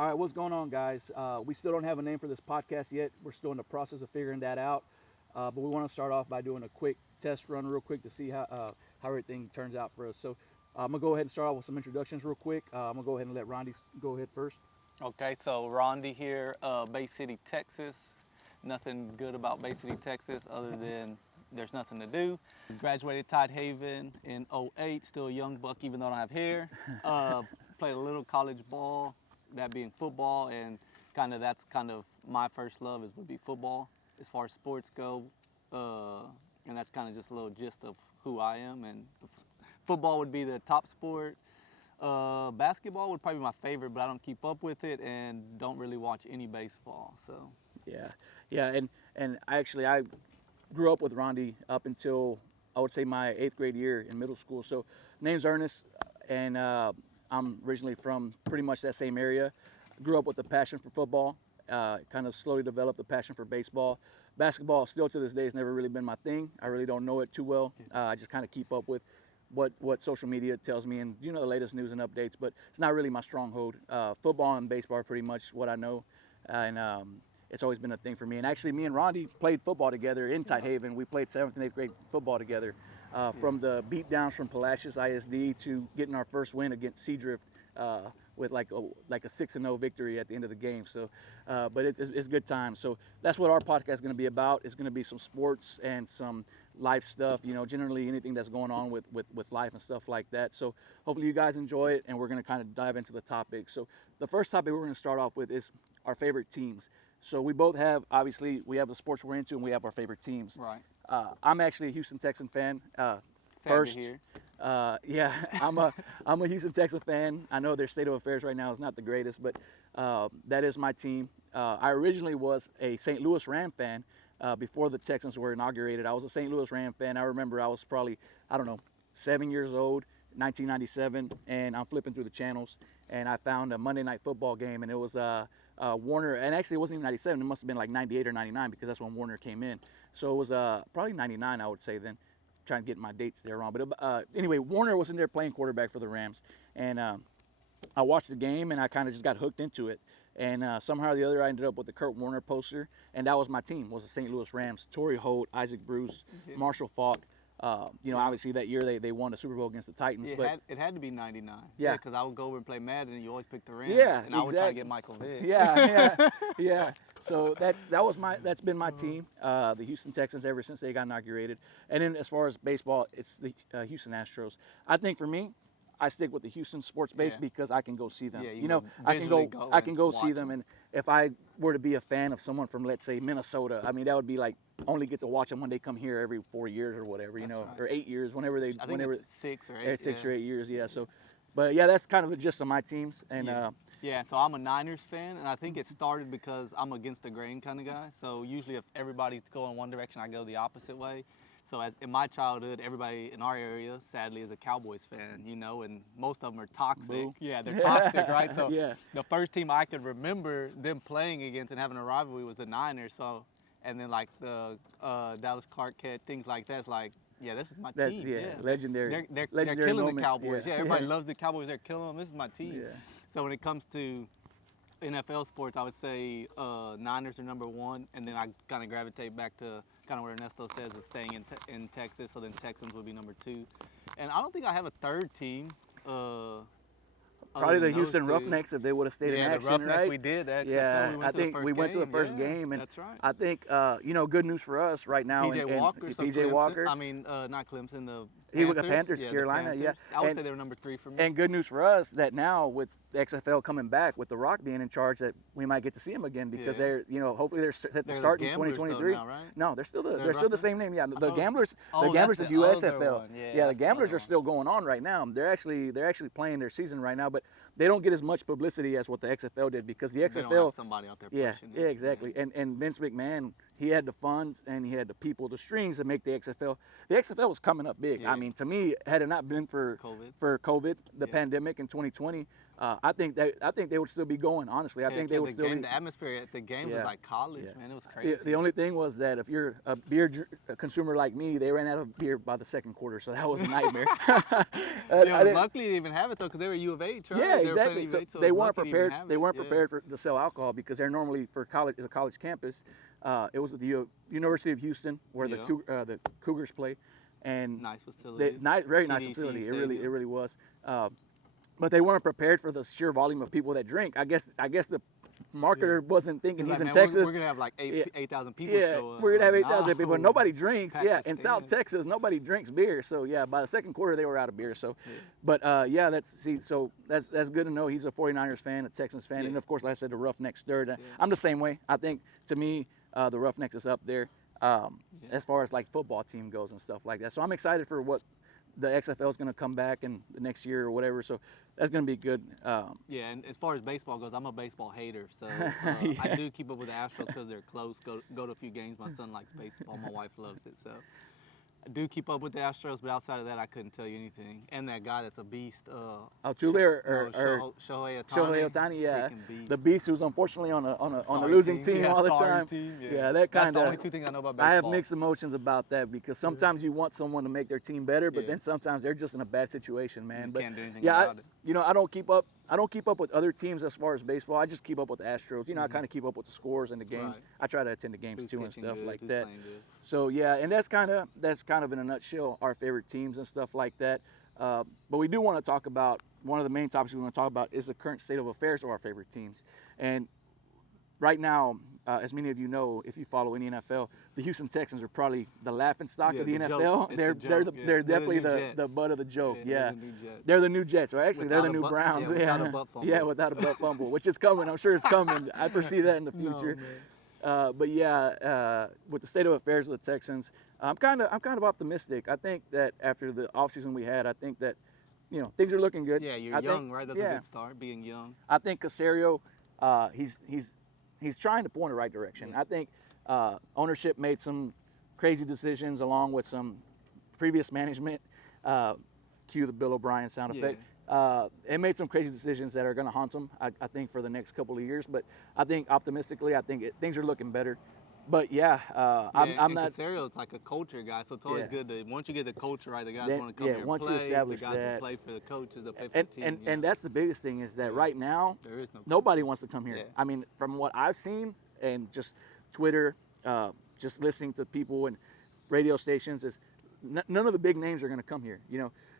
All right, what's going on, guys? We still don't have a name for this podcast yet. We're still in the process of figuring that out. But we want to start off by doing a quick test run real quick to see how everything turns out for us. So I'm going to go ahead and start off with some introductions real quick. I'm going to go ahead and let Rondie go ahead first. Okay, so Rondie here, Bay City, Texas. Nothing good about Bay City, Texas other than there's nothing to do. Graduated Tidehaven in 08, still a young buck even though I don't have hair. Played a little college ball, that being football, and that's my first love would be football as far as sports go. And that's kind of just a little gist of who I am. And football would be the top sport. Basketball would probably be my favorite, but I don't keep up with it and don't really watch any baseball. So yeah, and I grew up with Rondie up until I would say my 8th grade year in middle school. So name's Ernest, and I'm originally from pretty much that same area. Grew up with a passion for football. Kind of slowly developed a passion for baseball. Basketball still to this day has never really been my thing. I really don't know it too well. I just kind of keep up with what social media tells me and the latest news and updates, but it's not really my stronghold. Football and baseball are pretty much what I know, and it's always been a thing for me. And actually, me and Rondie played football together in Tidehaven. We played 7th and 8th grade football together, from the beatdowns from Palacios ISD to getting our first win against Seadrift with like a 6-0 victory at the end of the game. So, but it's good times. So that's what our podcast is going to be about. It's going to be some sports and some life stuff, generally anything that's going on with life and stuff like that. So hopefully you guys enjoy it, and we're going to kind of dive into the topic. So the first topic we're going to start off with is our favorite teams. So we both have, obviously, we have the sports we're into and we have our favorite teams. Right. I'm actually a Houston Texan fan. First, here. Yeah, I'm a Houston Texans fan. I know their state of affairs right now is not the greatest, but that is my team. I originally was a St. Louis Ram fan before the Texans were inaugurated. I was a St. Louis Ram fan. I remember I was probably, 7 years old, 1997, and I'm flipping through the channels, and I found a Monday Night Football game, and it was Warner, and actually it wasn't even 97. It must have been like 98 or 99 because that's when Warner came in. So it was probably 99, I would say then. Trying to get my dates there wrong, but anyway, Warner was in there playing quarterback for the Rams, and I watched the game and I kind of just got hooked into it, and somehow or the other I ended up with the Kurt Warner poster, and that was my team, was the St. Louis Rams. Torrey Holt, Isaac Bruce, Marshall Faulk. Obviously that year they won the Super Bowl against the Titans. It had to be 99. Yeah, because I would go over and play Madden, and you always pick the Rams. Yeah, and I would try to get Michael Vick. Yeah. So that's been my team, the Houston Texans, ever since they got inaugurated. And then as far as baseball, it's the Houston Astros. I think for me, I stick with the Houston sports base because I can go see them. Yeah, I can go see them. And if I were to be a fan of someone from, let's say, Minnesota, that would be like only get to watch them when they come here every 4 years or whatever, right. or 8 years, whenever they. I think it's 6 or 8. 6 or 8 years, yeah. So, but yeah, that's kind of the gist of my teams. And so I'm a Niners fan, and I think it started because I'm against the grain kind of guy. So usually if everybody's going one direction, I go the opposite way. So in my childhood, everybody in our area, sadly, is a Cowboys fan, and most of them are toxic. Boo. Yeah, they're toxic, right? So yeah. The first team I could remember them playing against and having a rivalry was the Niners. So, and then like the Dallas Clark Kent, things like that. It's like, yeah, this is my team. Yeah, legendary. They're legendary killing moments. the Cowboys. Yeah, everybody yeah. loves the Cowboys. They're killing them. This is my team. Yeah. So when it comes to NFL sports, I would say Niners are number one, and then I kind of gravitate back to kind of what Ernesto says of staying in Texas, so then Texans would be number 2. And I don't think I have a third team. Probably the Houston Roughnecks if they would have stayed in action, the Roughnecks, right? we did. Yeah, I think we went to the first game, and that's right. I think good news for us right now. PJ Walker. I mean, not Clemson. He was the Panthers, Carolina. Panthers. Yeah, I would say they were number 3 for me. And good news for us that now with the XFL coming back, with The Rock being in charge, that we might get to see him again because they're, hopefully they're set to start in 2023. Now, right? No, they're still the same name. Yeah, the Gamblers. Oh, the Gamblers is USFL. Yeah, the Gamblers are still going on right now. They're actually playing their season right now, but they don't get as much publicity as what the XFL did because the XFL. They don't have somebody out there pushing Yeah, exactly. And Vince McMahon, he had the funds and he had the people, the strings to make the XFL. The XFL was coming up big. Yeah. To me, had it not been for COVID, the pandemic in 2020, I think they would still be going. Honestly, I think they would still be. The atmosphere at the game was like college, man. It was crazy. The only thing was that if you're a beer consumer like me, they ran out of beer by the second quarter, so that was a nightmare. Luckily, they didn't even have it though, because they were U of H, right? Yeah, exactly. So they weren't prepared. They weren't Yeah. prepared to sell alcohol because they're normally for college. It's a college campus. It was at the University of Houston where the Cougars play, and nice facility. Very nice facility. It really was. But they weren't prepared for the sheer volume of people that drink. I guess the marketer wasn't thinking he's in Texas. We're gonna have like 8,000 people show up. We're gonna have 8,000 people. Nobody drinks. Pakistan. In South Texas, nobody drinks beer. So by the second quarter they were out of beer. So, but that's good to know. He's a 49ers fan, a Texans fan, and of course, like I said, the Roughnecks third. I'm the same way. I think to me, the Roughnecks is up there as far as like football team goes and stuff like that. So I'm excited for what the XFL is going to come back in the next year or whatever. So that's going to be good. And as far as baseball goes, I'm a baseball hater. So I do keep up with the Astros because they're close. Go to a few games. My son likes baseball. My wife loves it. So I do keep up with the Astros, but outside of that, I couldn't tell you anything. And that guy that's a beast. Altuve or Shohei Ohtani. Shohei Ohtani, yeah. Beast. The beast who's unfortunately on a losing team all the time. That kind of. That's the only two things I know about baseball. I have mixed emotions about that because sometimes you want someone to make their team better, but then sometimes they're just in a bad situation, man. You can't do anything about it. I don't keep up. I don't keep up with other teams as far as baseball. I just keep up with the Astros. I kind of keep up with the scores and the games. Right. I try to attend the games too and stuff like that. Good. So and that's kind of in a nutshell our favorite teams and stuff like that. But we do want to talk about one of the main topics we want to talk about is the current state of affairs of our favorite teams. And right now, as many of you know, if you follow any NFL, the Houston Texans are probably the laughing stock of the NFL. They're definitely the butt of the joke. They're the new Jets. Or actually, they're the new Browns. Without a butt fumble. Without a butt fumble, which is coming. I'm sure it's coming. I foresee that in the future. With the state of affairs of the Texans, I'm kind of optimistic. I think that after the offseason we had, I think that things are looking good. Yeah, you're young, right? That's a good start, being young. I think Caserio, he's trying to point in the right direction. I think ownership made some crazy decisions along with some previous management. Cue the Bill O'Brien sound effect. It made some crazy decisions that are going to haunt them, I think, for the next couple of years. But I think optimistically, things are looking better. But I'm not. Caserio's like a culture guy, so it's always good to once you get the culture right, the guys want to come here and once play. you establish the guys that, will play for the coaches, they'll play for the team. And that's the biggest thing is that right now there is nobody wants to come here. I mean, from what I've seen and just Twitter, just listening to people and radio stations, is none of the big names are going to come here.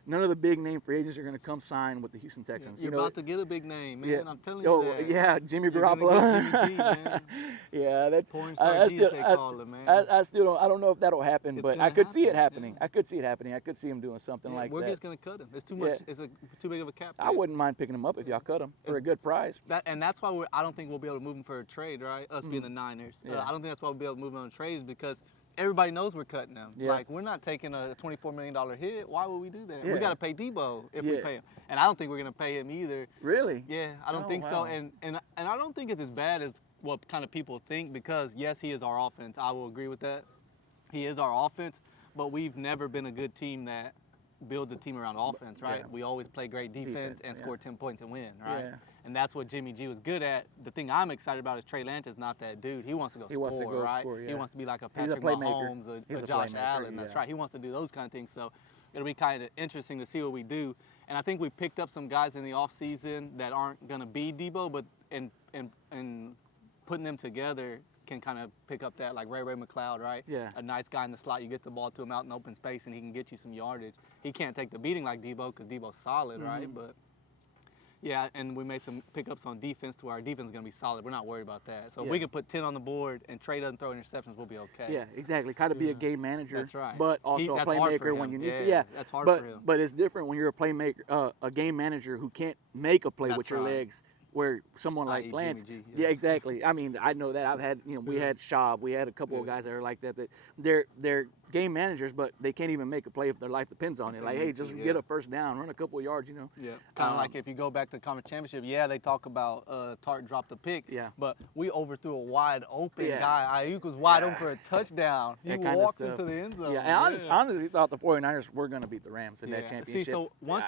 None of the big name free agents are going to come sign with the Houston Texans. You're about to get a big name, man. I'm telling you that. Yeah, Jimmy Garoppolo. Jimmy G, man. That's porn star G, as they call it, man. I still don't know if that'll happen, but I could see it happening. I could see it happening. I could see him doing something like that. We're just going to cut him. It's too much. It's too big of a cap. I wouldn't mind picking him up if y'all cut him for a good price. That's why I don't think we'll be able to move him for a trade, right? Us being the Niners. I don't think that's why we'll be able to move him on trades because everybody knows we're cutting them. Like, we're not taking a $24 million hit. Why would we do that? We got to pay Debo if we pay him. And I don't think we're going to pay him either. Really? Yeah, I don't think so. And I don't think it's as bad as what kind of people think because, yes, he is our offense. I will agree with that. He is our offense, but we've never been a good team that builds a team around offense, right? We always play great defense and score 10 points and win, right? And that's what Jimmy G was good at. The thing I'm excited about is Trey Lance is not that dude. He wants to go score, right? He wants to be like a Patrick Mahomes, a Josh Allen. That's right. He wants to do those kind of things. So it'll be kind of interesting to see what we do. And I think we picked up some guys in the offseason that aren't going to be Debo, but and putting them together can kind of pick up that, like Ray McLeod, right? A nice guy in the slot. You get the ball to him out in open space, and he can get you some yardage. He can't take the beating like Debo because Debo's solid, right? But yeah, and we made some pickups on defense to where our defense is going to be solid. We're not worried about that. So if we can put 10 on the board and Trey doesn't throw interceptions, we'll be okay. Yeah, exactly. Kind of be a game manager. That's right. But also a playmaker when you need to. Yeah, that's hard for him. But it's different when you're a playmaker, a game manager who can't make a play with your legs. Where someone like Lance, exactly. I mean, I know that. I've had, we had Schaub, we had a couple of guys that are like that. That they're game managers, but they can't even make a play if their life depends on it. Like, hey, just get a first down, run a couple of yards, Yeah, kind of like if you go back to the conference championship. Yeah, they talk about Tart dropped a pick. Yeah. But we overthrew a wide open guy. Ayuk was wide open for a touchdown. He walked into the end zone. Yeah, and I honestly thought the 49ers were going to beat the Rams in that championship. See, so once,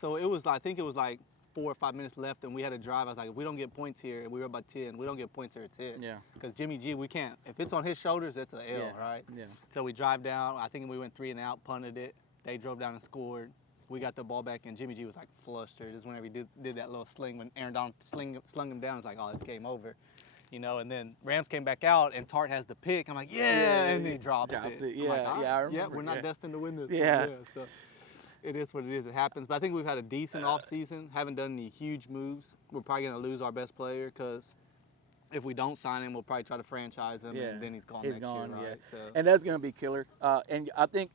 so it was. I think it was like. 4 or 5 minutes left, and we had a drive. I was like, if we don't get points here, and we were about 10, we don't get points here, it's it. Yeah. Because Jimmy G, we can't. If it's on his shoulders, it's an L, right? Yeah. So we drive down. I think we went 3 and out, punted it. They drove down and scored. We got the ball back, and Jimmy G was like flustered. Just whenever he did that little sling, when Aaron Donald slung him down, it's like, oh, it's game over. You know, and then Rams came back out, and Tart has the pick. I'm like, and he drops it. Yeah, like, I remember. Yeah, we're not destined to win this. Yeah. So it is what it is. It happens. But I think we've had a decent offseason. Haven't done any huge moves. We're probably going to lose our best player because if we don't sign him, we'll probably try to franchise him, and then he's gone next year, right? Yeah. So. And that's going to be killer. And I think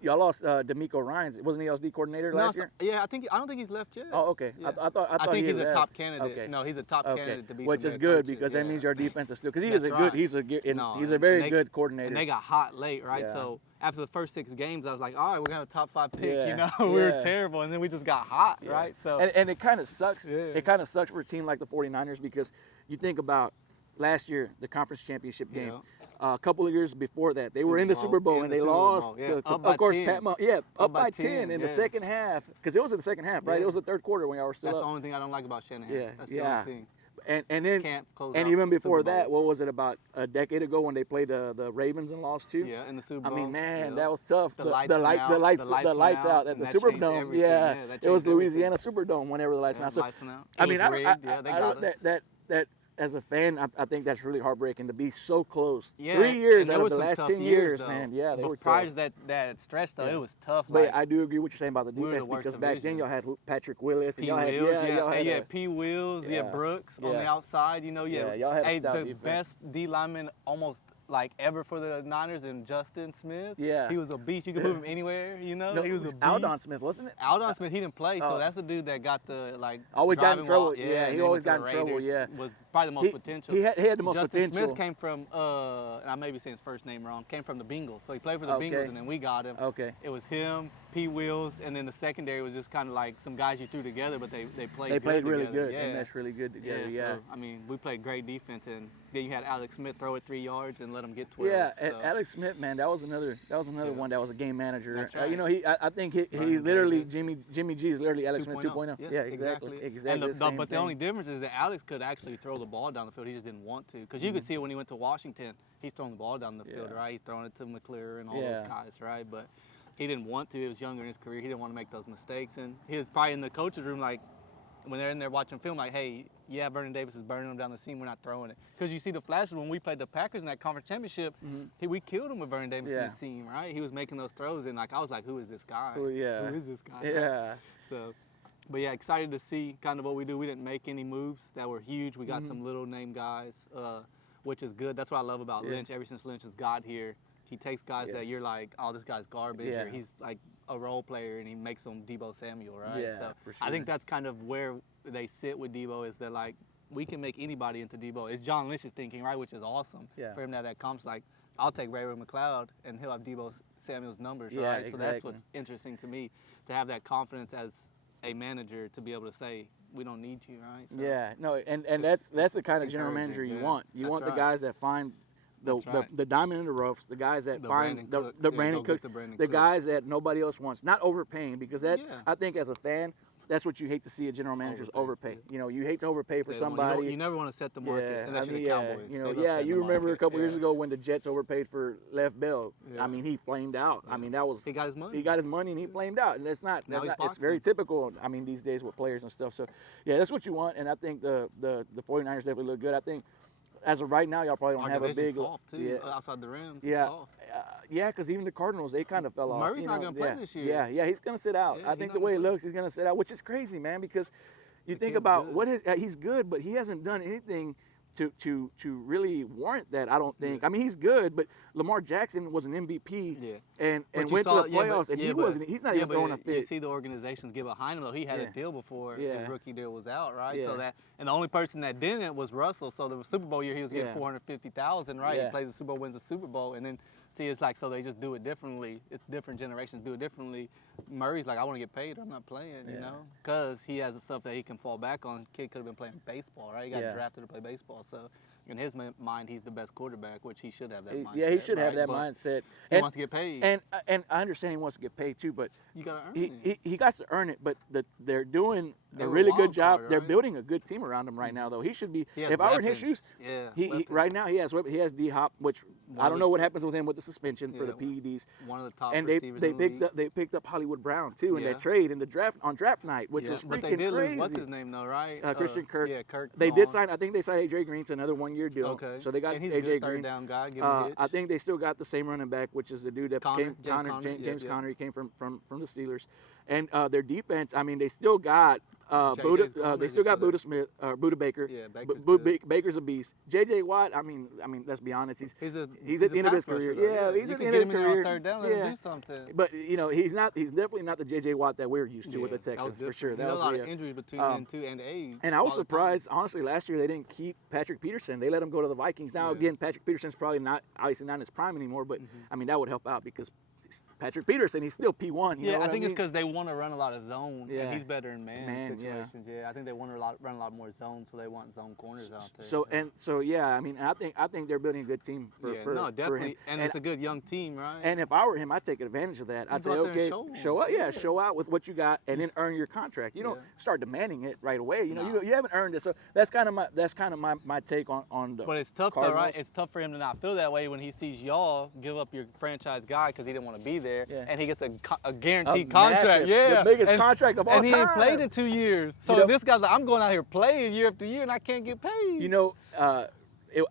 y'all lost D'Amico Ryans. Wasn't he LSD coordinator last year? Yeah, I don't think he's left yet. Oh, okay. Yeah. I think he he's left. a top candidate. Okay. No, he's a top candidate to be. Which is good because that means your defense is still because he's a very good coordinator. And they got hot late, right? Yeah. So after the first 6 games, I was like, all right, we're gonna have a top 5 pick. Yeah. You know, we were terrible, and then we just got hot, right? So and it kind of sucks. Yeah. It kind of sucks for a team like the 49ers because you think about last year, the conference championship game. A couple of years before that, they were in the Super Bowl and they lost to of course, 10. Pat Mahomes. Up by 10 in the second half. Because it was in the second half, right? It was the third quarter when y'all were still That's up. the only thing I don't like about Shanahan. Yeah, That's the only thing. And then even before that, what was it, about a decade ago when they played the Ravens and lost too? Yeah, in the Super Bowl. I mean, man, that was tough. The lights out at the Superdome. Yeah, it was Louisiana Superdome whenever the lights went out. So, I mean, that as a fan, I think that's really heartbreaking to be so close. Yeah, 3 years out of the some last tough 10 years, though. man. Yeah, they but were prior tough. to that stretch, though, it was tough. But like, I do agree with what you're saying about the we were defense the worst because back then division. y'all had Patrick Willis and P. y'all had Wills, P. Wills, Brooks on the outside. You know, y'all had a stout the defense. best D lineman almost like ever for the Niners in Justin Smith. Yeah. He was a beast. You could move him anywhere, you know? No, he was a beast. Aldon Smith, wasn't it? Aldon Smith, he didn't play, so that's the dude that got the, like, always got in trouble. Yeah, he always got in trouble, was probably the most potential. He had the most Justin potential. Smith came from, and I may be saying his first name wrong, came from the Bengals. So he played for the Bengals, and then we got him. Okay. It was him, P. Wills, and then the secondary was just kind of like some guys you threw together, but they played They played really together. good, and that's really good together, So, I mean, we played great defense, and then you had Alex Smith throw it 3 yards and let him get 12. Yeah, and Alex Smith, man, that was another one that was a game manager. That's right. You know, I think he's literally Jimmy G is literally Alex Smith 2.0. Yeah, exactly. And but the only difference is that Alex could actually throw the ball down the field. He just didn't want to. Because you could see it when he went to Washington. He's throwing the ball down the field, right? He's throwing it to McClure and all those guys, right? But he didn't want to. He was younger in his career. He didn't want to make those mistakes. And he was probably in the coach's room, like, when they're in there watching film, like, hey, Vernon Davis is burning them down the seam. We're not throwing it. Because you see the flashes when we played the Packers in that conference championship, we killed him with Vernon Davis in the seam, right? He was making those throws, and, like, I was like, who is this guy? Who is this guy? Yeah. So, but, yeah, excited to see kind of what we do. We didn't make any moves that were huge. We got some little name guys, which is good. That's what I love about Lynch. Ever since Lynch has got here, he takes guys that you're like, oh, this guy's garbage, or he's like a role player, and he makes them Deebo Samuel, right? Yeah, so for sure. I think that's kind of where they sit with Deebo, is that, like, we can make anybody into Deebo. It's John Lynch's thinking, right, which is awesome for him to have that confidence. Like, I'll take Ray McLeod, and he'll have Deebo Samuel's numbers, right? Exactly. So that's what's interesting to me, to have that confidence as a manager to be able to say, we don't need you, right? So and that's the kind of general manager you want. You want the guys that find the diamond in the roughs, the guys that find the Brandon Cooks, the guys that nobody else wants, not overpaying, because that I think as a fan, that's what you hate to see a general manager's overpay. You know, you hate to overpay for somebody. You never want to set the market unless you're the Cowboys. You know, you remember a couple years ago when the Jets overpaid for Lev Bell. I mean, he flamed out. I mean, that was he got his money. He got his money and he flamed out, and it's very typical. I mean, these days with players and stuff. So, yeah, that's what you want, and I think the 49ers definitely look good. I think, as of right now, y'all probably don't have a big soft too, outside the rim. Because even the Cardinals, they kind of fell off. Murray's not going to play this year. Yeah, he's going to sit out. I think the way it looks, he's going to sit out, which is crazy, man, because you think about he's good, but he hasn't done anything to really warrant that, I don't think. I mean, he's good, but Lamar Jackson was an MVP and went to the playoffs, and he's not even throwing a fit. You see the organizations get behind him, though. He had a deal before his rookie deal was out, right? So and the only person that didn't was Russell. So the Super Bowl year, he was getting $450,000, right? He plays the Super Bowl, wins the Super Bowl, and then see, it's like, so they just do it differently. It's different generations do it differently. Murray's like, I want to get paid. I'm not playing, you know, because he has the stuff that he can fall back on. Kid could have been playing baseball, right? He got drafted to play baseball. So in his mind, he's the best quarterback, which he should have that mindset. Yeah, he should have that mindset. He wants to get paid. And I understand he wants to get paid too, but you got to earn it. He got to earn it, but they're doing a really good job. Card, They're right? building a good team around him right now, though. He should be. He has If I were in his shoes, weapons. he right now he has D Hop, which I don't know what happens with him with the suspension for the PEDs. One of the top And receivers. they picked up Hollywood Brown too in Yeah. that trade in the draft on draft night, which was freaking but they did crazy. lose, what's his name though, right? Christian Kirk. Yeah, Kirk. They did sign. I think they signed AJ Green to another 1 year deal. Okay. So they got and he's AJ a good Green. third down guy. Give him a hitch. I think they still got the same running back, which is the dude that James James Conner. Conner. He came from the Steelers, and their defense. I mean, they still got they still got Buda Smith, Buda Baker. Yeah, Baker's Baker's a beast. JJ Watt. I mean, let's be honest. He's at the end of his career. He's at the end of his career. On third down, let him do something. But he's not. He's definitely not the JJ Watt that we're used to with the Texans for sure. That was a lot of injuries between them too, and age. And I was surprised, honestly, last year they didn't keep Patrick Peterson. They let him go to the Vikings. Now again, Patrick Peterson's probably obviously not in his prime anymore. But I mean, that would help out because Patrick Peterson, he's still P1. You know what I think mean? it's because they want to run a lot of zone, and he's better in man situations. Yeah. I think they want to run a lot more zone, so they want zone corners out there. I mean, I think they're building a good team for definitely, him. and it's a good young team, right? And if I were him, I'd take advantage of that. I'd say, okay, show out with what you got, and then earn your contract. You don't start demanding it right away. You know, you haven't earned it. So that's kind of my take on the. But it's tough though, right? It's tough for him to not feel that way when he sees y'all give up your franchise guy because he didn't want to be there, and he gets a guaranteed contract. The biggest contract of all time. And he ain't played in 2 years. So this guy's like, I'm going out here playing year after year, and I can't get paid. You know,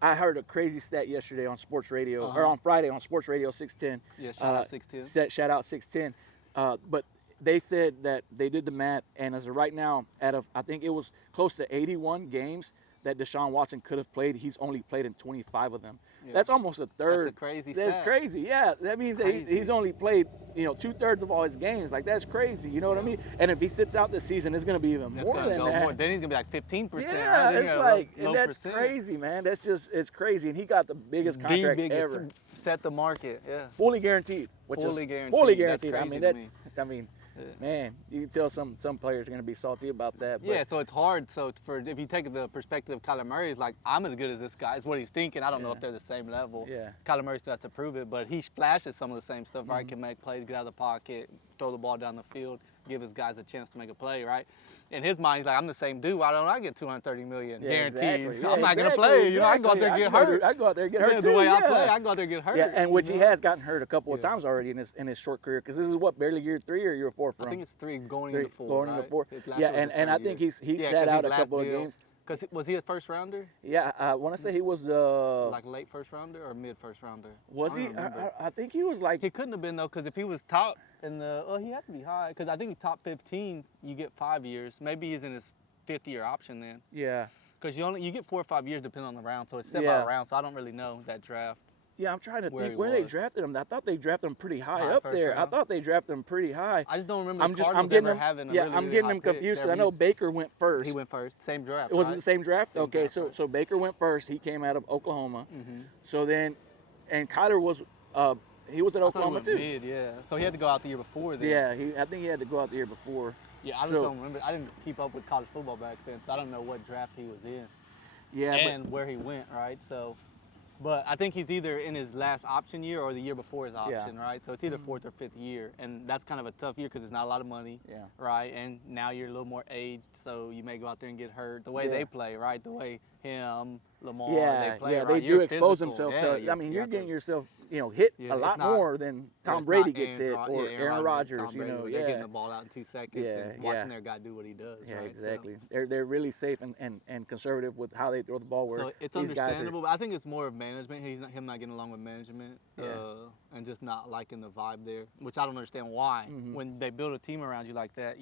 I heard a crazy stat yesterday on sports radio, or on Friday on sports radio 610. Yeah, shout out 610. Shout out 610. But they said that they did the math, and as of right now, I think it was close to 81 games that Deshaun Watson could have played, he's only played in 25 of them. Yeah. That's almost a third. That's a crazy stat. That's crazy, yeah. That means that he's only played, 2/3 of all his games. Like, that's crazy, you know what I mean? And if he sits out this season, it's going to be even more than that. Then he's going to be like 15%. Yeah, right? it's like, and that's crazy, man. It's crazy. And he got the biggest contract ever. Set the market, yeah. Fully guaranteed. Fully guaranteed. Fully guaranteed. That's crazy man, you can tell some players are going to be salty about that. But. Yeah, so it's hard. So if you take the perspective of Kyler Murray, it's like, I'm as good as this guy. Is what he's thinking. I don't know if they're the same level. Yeah. Kyler Murray still has to prove it, but he flashes some of the same stuff, right? Can make plays, get out of the pocket, throw the ball down the field, give his guys a chance to make a play, right? In his mind, he's like, I'm the same dude. Why don't I get $230 million guaranteed? Exactly. Yeah, I'm not going to play. I go out there and get hurt. I go out there and get hurt too. The way I play, I go out there and get hurt. Yeah, and which he has gotten hurt a couple of times already in his short career, because this is barely year 3 or year 4 for him. I think it's 3 going into 4. Into 4. Yeah, and I think he sat out a couple of games. Because was he a first rounder? Yeah, I want to say he was like late first rounder or mid first rounder. Was he? I think he was like. He couldn't have been though, because if he was top in the, he had to be high. Because I think top 15, you get 5 years. Maybe he's in his 5th-year option then. Yeah. Because you get 4 or 5 years depending on the round, so it's set by round. So I don't really know that draft. Yeah, I'm trying to think where they drafted him. I thought they drafted him pretty high up there. I thought they drafted him pretty high. I just don't remember the I'm getting having a I'm getting them confused because I know Baker went first. He went first. Same draft. Was it the same draft? Okay, so Baker went first. He came out of Oklahoma. Mm-hmm. So then, and Kyler was he was at Oklahoma too. Mid, yeah. So he had to go out the year before then. Yeah, I think he had to go out the year before. Yeah, I just don't remember. I didn't keep up with college football back then, so I don't know what draft he was in. Yeah, and where he went, right? So. But I think he's either in his last option year or the year before his option, right? So it's either 4th or 5th year, and that's kind of a tough year because it's not a lot of money, right? And now you're a little more aged, so you may go out there and get hurt. The way they play, right? The way him, Lamar, they play, right? They do expose themselves to. I mean, you're getting yourself, hit a lot more than Tom Brady gets hit or Aaron Rodgers. They're getting the ball out in 2 seconds and watching their guy do what he does. Yeah, right? exactly. So, they're really safe and conservative with how they throw the ball. Where so it's understandable, but I think it's more of management. Him not getting along with management and just not liking the vibe there, which I don't understand why. Mm-hmm. When they build a team around you like that,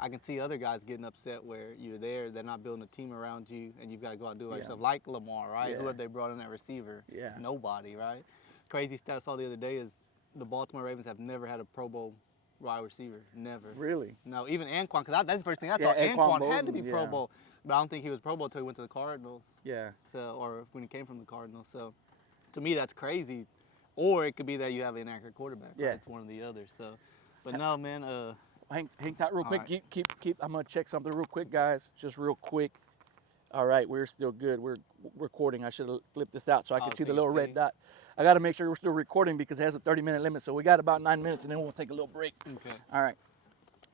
I can see other guys getting upset where you're there, they're not building a team around you, and you've got to go out and do it by yourself, like Lamar, right? Who have they brought in that receiver? Yeah. Nobody, right? Crazy stat I saw the other day is the Baltimore Ravens have never had a Pro Bowl wide receiver. Never. Really? No, even Anquan, because that's the first thing I thought. Anquan had to be Pro Bowl, but I don't think he was Pro Bowl until he went to the Cardinals. Yeah. So, or when he came from the Cardinals. So, to me, that's crazy. Or it could be that you have an inaccurate quarterback. Right? It's one or the other. So, but no, man. Hang tight real quick. Right. Keep. I'm gonna check something real quick, guys. Just real quick. All right, we're still good. We're recording. I should have flipped this out so I can see the little red dot. I got to make sure we're still recording because it has a 30-minute limit. So we got about 9 minutes, and then we'll take a little break. Okay. All right.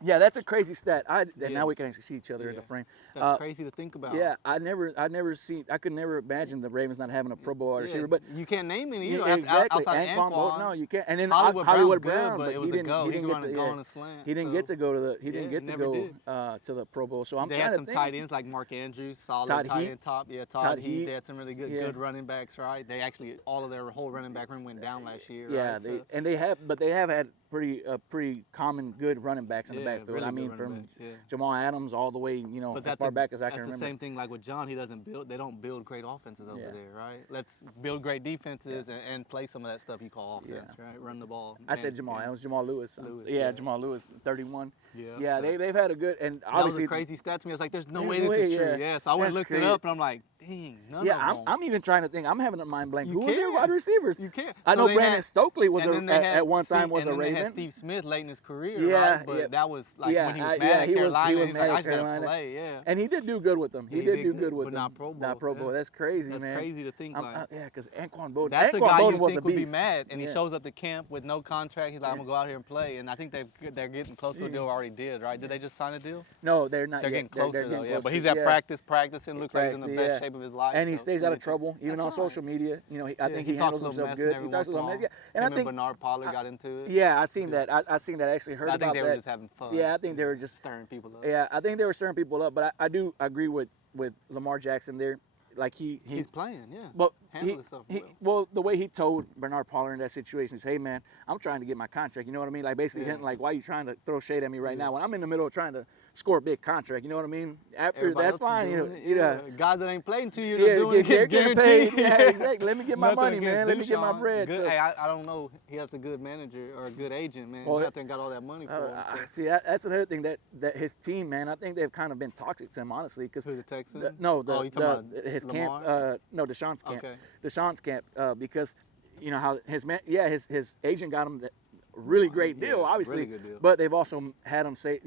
Yeah, that's a crazy stat. And Yeah. now we can actually see each other in the frame. That's crazy to think about. Yeah, I could never imagine the Ravens not having a Pro Bowl wide receiver. But you can't name any yeah, either. exactly. Outside of Anquan. No, you can't. And then Hollywood Brown, but it was he didn't. go. He didn't run get a to. go on a slant. He didn't get to go to the. He didn't get to go to the Pro Bowl. So I'm they trying had to some think. tight ends like Mark Andrews, solid Todd tight Heath. end top. Yeah, Todd Todd Heath. Heath. They had some really good running backs, right? They actually all of their whole running back room went down last year. Yeah, right? they have had pretty common good running backs in the backfield. Really I mean, good from running backs, Jamal Adams all the way, as far back as I can remember. That's the same thing like with John. They don't build great offenses over there, right? Let's build great defenses and play some of that stuff you call offense, right? Run the ball. I said Jamal Adams, Jamal Lewis. Jamal Lewis, 31. Yeah, they've had a good, and that obviously was a crazy stat to me. I was like, there's no way this is true. Yeah, so I went and looked it up, and I'm like, dang, none of them. I'm even trying to think. I'm having a mind blank. Who was their can't. wide receivers? You can't. I So know Brandon Stokely was at one and time was a then Raven. They had Steve Smith late in his career, Yeah, right? But that was like Yeah, when he was I- mad yeah, at he was- Carolina. he was He's mad like, at I just gotta Carolina. play, yeah. And he did do good with them. He did do good with but them. not Pro Bowl. Not Pro Bowl. yeah. That's crazy, That's man. crazy to think like. Yeah, because Anquan Boden. That's a Anquan guy Boden you was think a would be beast. mad, and he Yeah. shows up to camp with no contract. He's like, I'm gonna go out here and play, and I think they're getting close to a deal. Already did, right? Did they just sign a deal? No, they're not. They're yet. getting closer They're though, getting yeah. closer. But he's at practicing. Looks like he's in the Practice, best shape of his life. And he so stays it's out really of trouble, even That's on right. social media. I think he talks handles a little himself mess good. every He talks once a in a little while. mess. And I Him think Bernard Pollard got into it. Yeah, I seen that. I seen that. I actually heard I about think they that. were just having fun. Yeah, I think they were just stirring people up. Yeah, I think they were stirring people up. But I do agree with Lamar Jackson there. Like he's playing, yeah. But handle himself well, the way he told Bernard Pollard in that situation is, "Hey man, I'm trying to get my contract." You know what I mean? Like basically hinting like, "Why are you trying to throw shade at me right now when I'm in the middle of trying to score a big contract?" You know what I mean? After Everybody that's else is fine. doing it. Yeah. Guys that ain't played in 2 years Yeah, are doing it. they're getting paid. Guaranteed. Yeah, exactly. Let me get my Nothing money, man. against Let me get my Deshaun. bread. Good. So- Hey, I don't know. He has a good manager or a good agent, man. Well, He out there and got all that money for him. So. See, that's another thing that his team, man. I think they've kind of been toxic to him, honestly. Because Who, the Texans? you talking about his Lamar? camp. No, Deshaun's camp. Okay. Deshaun's camp, because you know how his agent got him that really great deal, obviously. really good deal. But they've also had him say,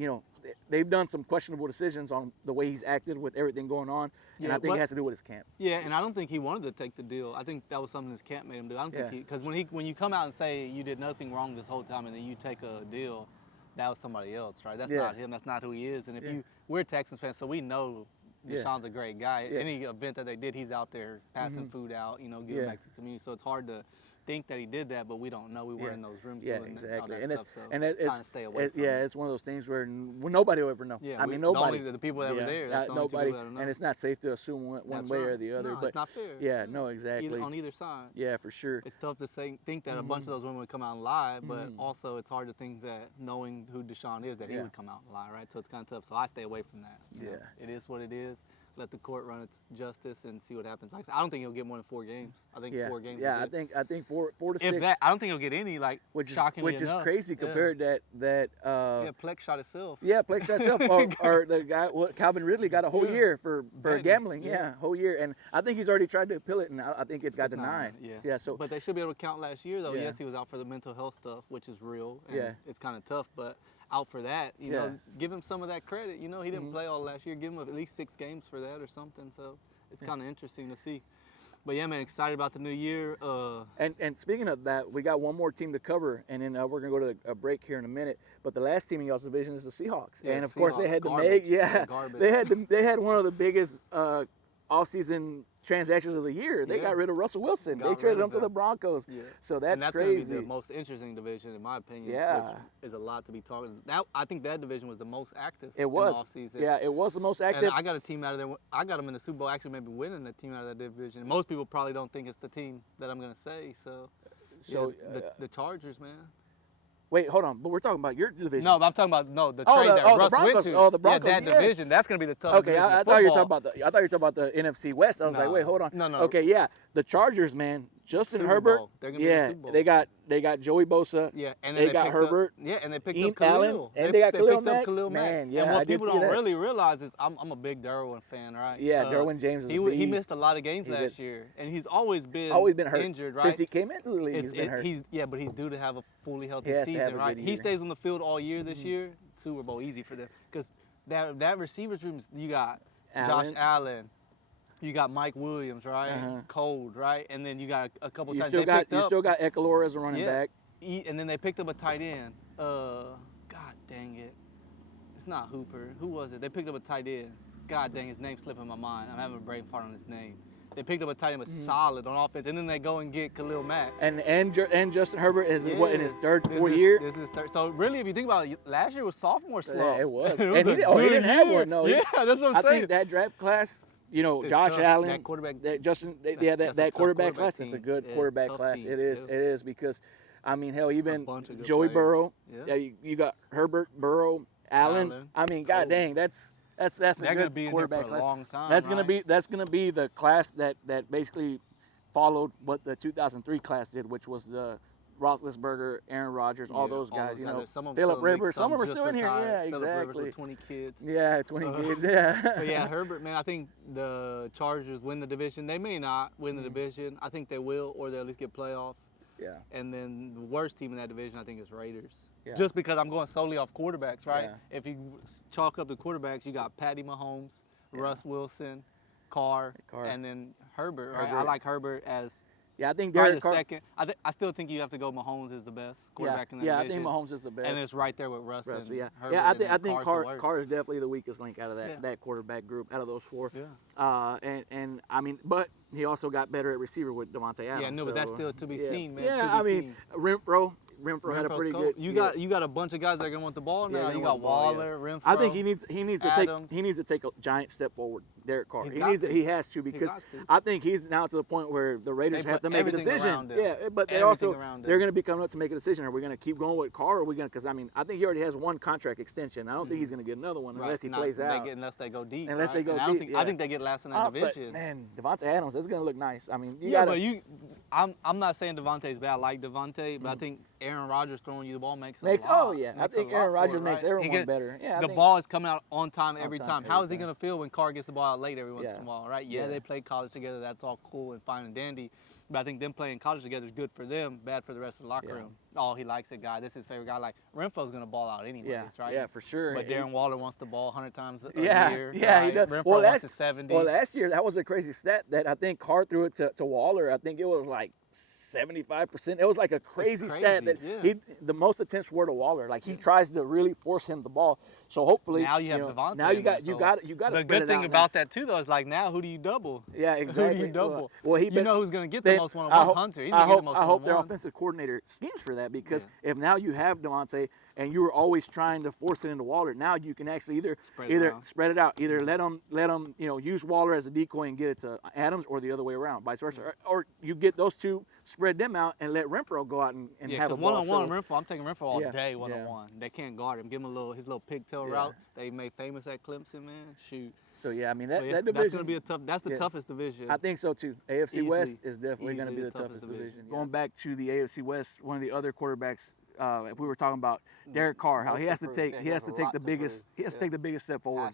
they've done some questionable decisions on the way he's acted with everything going on, and Yeah, I think it has to do with his camp. Yeah, and I don't think he wanted to take the deal. I think that was something his camp made him do. I don't think because when you come out and say you did nothing wrong this whole time and then you take a deal, that was somebody else, right? That's not him. That's not who he is. And if we're Texans fans, so we know Deshaun's a great guy. Yeah. Any event that they did, he's out there passing food out, giving back to the community. So it's hard to think that he did that, but we don't know. We were in those rooms doing exactly. all that And stuff. it's trying to stay away from it. it's one of those things where nobody will ever know. Yeah, I mean, nobody. The people that were there. That's the only nobody, people that know. and it's not safe to assume one That's way right. or the other. No, but it's not fair. Yeah, no, exactly. On either side. Yeah, for sure. It's tough to think that a bunch of those women would come out and lie, but also it's hard to think that knowing who Deshaun is, that he would come out and lie, right? So it's kind of tough. So I stay away from that. You know? It is what it is. Let the court run its justice and see what happens. Like I said, I don't think he'll get more than 4 games. I think 4 games. Yeah, I think four to six. If that, I don't think he'll get any. Like which shockingly is enough. crazy compared that. Yeah, Plex shot itself. Yeah, Plex shot itself. or the guy, Calvin Ridley got a whole year for gambling. Yeah, whole year, and I think he's already tried to appeal it, and I think it got denied. Yeah. So, but they should be able to count last year though. Yeah. Yes, he was out for the mental health stuff, which is real. And Yeah. it's kind of tough, but. Out for that, you know, give him some of that credit. You know, he didn't play all last year. Give him at least 6 games for that or something. So it's kind of interesting to see. But yeah, man, excited about the new year. And speaking of that, we got one more team to cover, and then we're gonna go to a break here in a minute. But the last team in y'all's division is the Seahawks, and of course they had to make they had one of the biggest off-season transactions of the year. They got rid of Russell Wilson. They traded him to the Broncos. Yeah. So that's crazy. Gonna be the most interesting division, in my opinion. Yeah. Which is a lot to be talking. I think that division was the most active. It was. In the off-season. Yeah, it was the most active. And I got a team out of there. I got them in the Super Bowl, actually maybe winning the team out of that division. Most people probably don't think it's the team that I'm going to say. So the Chargers, man. Wait, hold on. But we're talking about your division. No, but I'm talking about the trade that Russ went to. Oh, the Broncos. Yeah, that division. That's going to be the tough. Okay, division. I thought you were talking about the NFC West. I was like, wait, hold on. No. Okay, yeah, the Chargers, man. Justin Super Herbert. Bowl. They're gonna be in the Super Bowl. they got Joey Bosa. Yeah, and then they got Herbert. And they picked Ian up Khalil. Allen, and they got Khalil picked up Mack. Khalil Mack. Man, yeah, and what I did people see don't that. really realize is I'm a big Derwin fan, right? Yeah, Derwin James is he missed a lot of games last year, and he's always been hurt. Injured, right? Since he came into the league, he's been hurt. But he's due to have a fully healthy He has to have season, a right? good He year. stays on the field all year this year. Super Bowl easy for them because that receivers room. You got Josh Allen. You got Mike Williams, right? Cold, right? And then you got a couple times. You still got Ekelor as a running back. And then they picked up a tight end. God dang it. It's not Hooper. Who was it? They picked up a tight end. God dang, his name's slipping my mind. I'm having a brain fart on his name. They picked up a tight end was solid on offense, and then they go and get Khalil Mack. And Justin Herbert is what, in his fourth year? This is his third. So really, if you think about it, last year was sophomore slump. Yeah, it was. It was And he didn't have one. No, yeah, that's what I'm saying. I think that draft class, It's Josh tough. Allen, That quarterback, that quarterback class. team. That's a good Yeah, quarterback tough class. team. It is. Yeah. It is because, I mean, hell, even bunch of good Joey players. Burrow. Yeah. Yeah, you got Herbert, Burrow, Allen. I mean, god dang, that's a They're good gonna be in quarterback here for class. a long time. That's right? gonna be the class that basically followed what the 2003 class did, which was the Roethlisberger, Aaron Rodgers, all those guys. Phillip Rivers. Some of them are still in here. Yeah, exactly. Phillip Rivers with 20 kids. Yeah, 20 kids. Yeah. But yeah, Herbert, man, I think the Chargers win the division. They may not win the division. I think they will, or they'll at least get playoff. Yeah. And then the worst team in that division, I think, is Raiders. Yeah. Just because I'm going solely off quarterbacks, right? Yeah. If you chalk up the quarterbacks, you got Patty Mahomes, Russ Wilson, Carr, and then Herbert, right? I like Herbert as I think Derek Carr. Second. I still think you have to go Mahomes is the best quarterback in the division. Yeah, I think Mahomes is the best. And it's right there with Russ and Herbert. Yeah, I think Carr is definitely the weakest link out of that quarterback group, out of those four. Yeah. And I mean, but he also got better at receiver with Devontae Adams. Yeah, no, but that's still to be seen, man. Yeah, I mean, Renfro had a pretty good. You got a bunch of guys that are gonna want the ball now. You got Waller, Renfro. I think he needs to take a giant step forward. Derek Carr. He has to because I think he's now to the point where the Raiders have to make a decision. Yeah, but they're going to be coming up to make a decision. Are we going to keep going with Carr, or are we going to? Because I mean, I think he already has one contract extension. I don't think he's going to get another one unless he plays out. Unless they go deep. Unless they go deep. I think they get last in that division. But man, Devontae Adams, that's going to look nice. I mean, I'm not saying Devontae's bad. I like Devontae, but I think Aaron Rodgers throwing you the ball makes a lot. Oh yeah, I think Aaron Rodgers makes everyone better. Yeah, the ball is coming out on time every time. How is he going to feel when Carr gets the ball out late every once in a while? Right? Yeah, they play college together. That's all cool and fine and dandy. But I think them playing college together is good for them, bad for the rest of the locker room. Oh, he likes a guy. This is his favorite guy. Like, Renfro's going to ball out anyways, right? Yeah, for sure. But Darren Waller wants the ball 100 times a year. Yeah, he does. Renfro wants it 70. Well, last year, that was a crazy stat that I think Carr threw it to Waller. I think it was like 75%. It was like a crazy stat that the most attempts were to Waller. Like, he tries to really force him the ball. So hopefully now you have Devontae. Now you got to. The good thing about that too, though, is like now who do you double? Yeah, exactly. Who do you double? Well, you know who's going to get the most one-on-one. Hunter. I hope their offensive coordinator schemes for that because if now you have Devontae and you were always trying to force it into Waller, now you can actually either spread it out, either let them use Waller as a decoy and get it to Adams, or the other way around, vice versa, or you get those two, spread them out, and let Renfro go out and have a ball. One-on-one Renfro, I'm taking Renfro all day one-on-one. They can't guard him. Give him his little pigtail route they made famous at Clemson, man. Shoot. So I mean that division. That's gonna be that's the toughest division. I think so too. AFC West is definitely gonna be the toughest division. Going back to the AFC West, one of the other quarterbacks. If we were talking about Derek Carr, how he has to take the biggest step forward,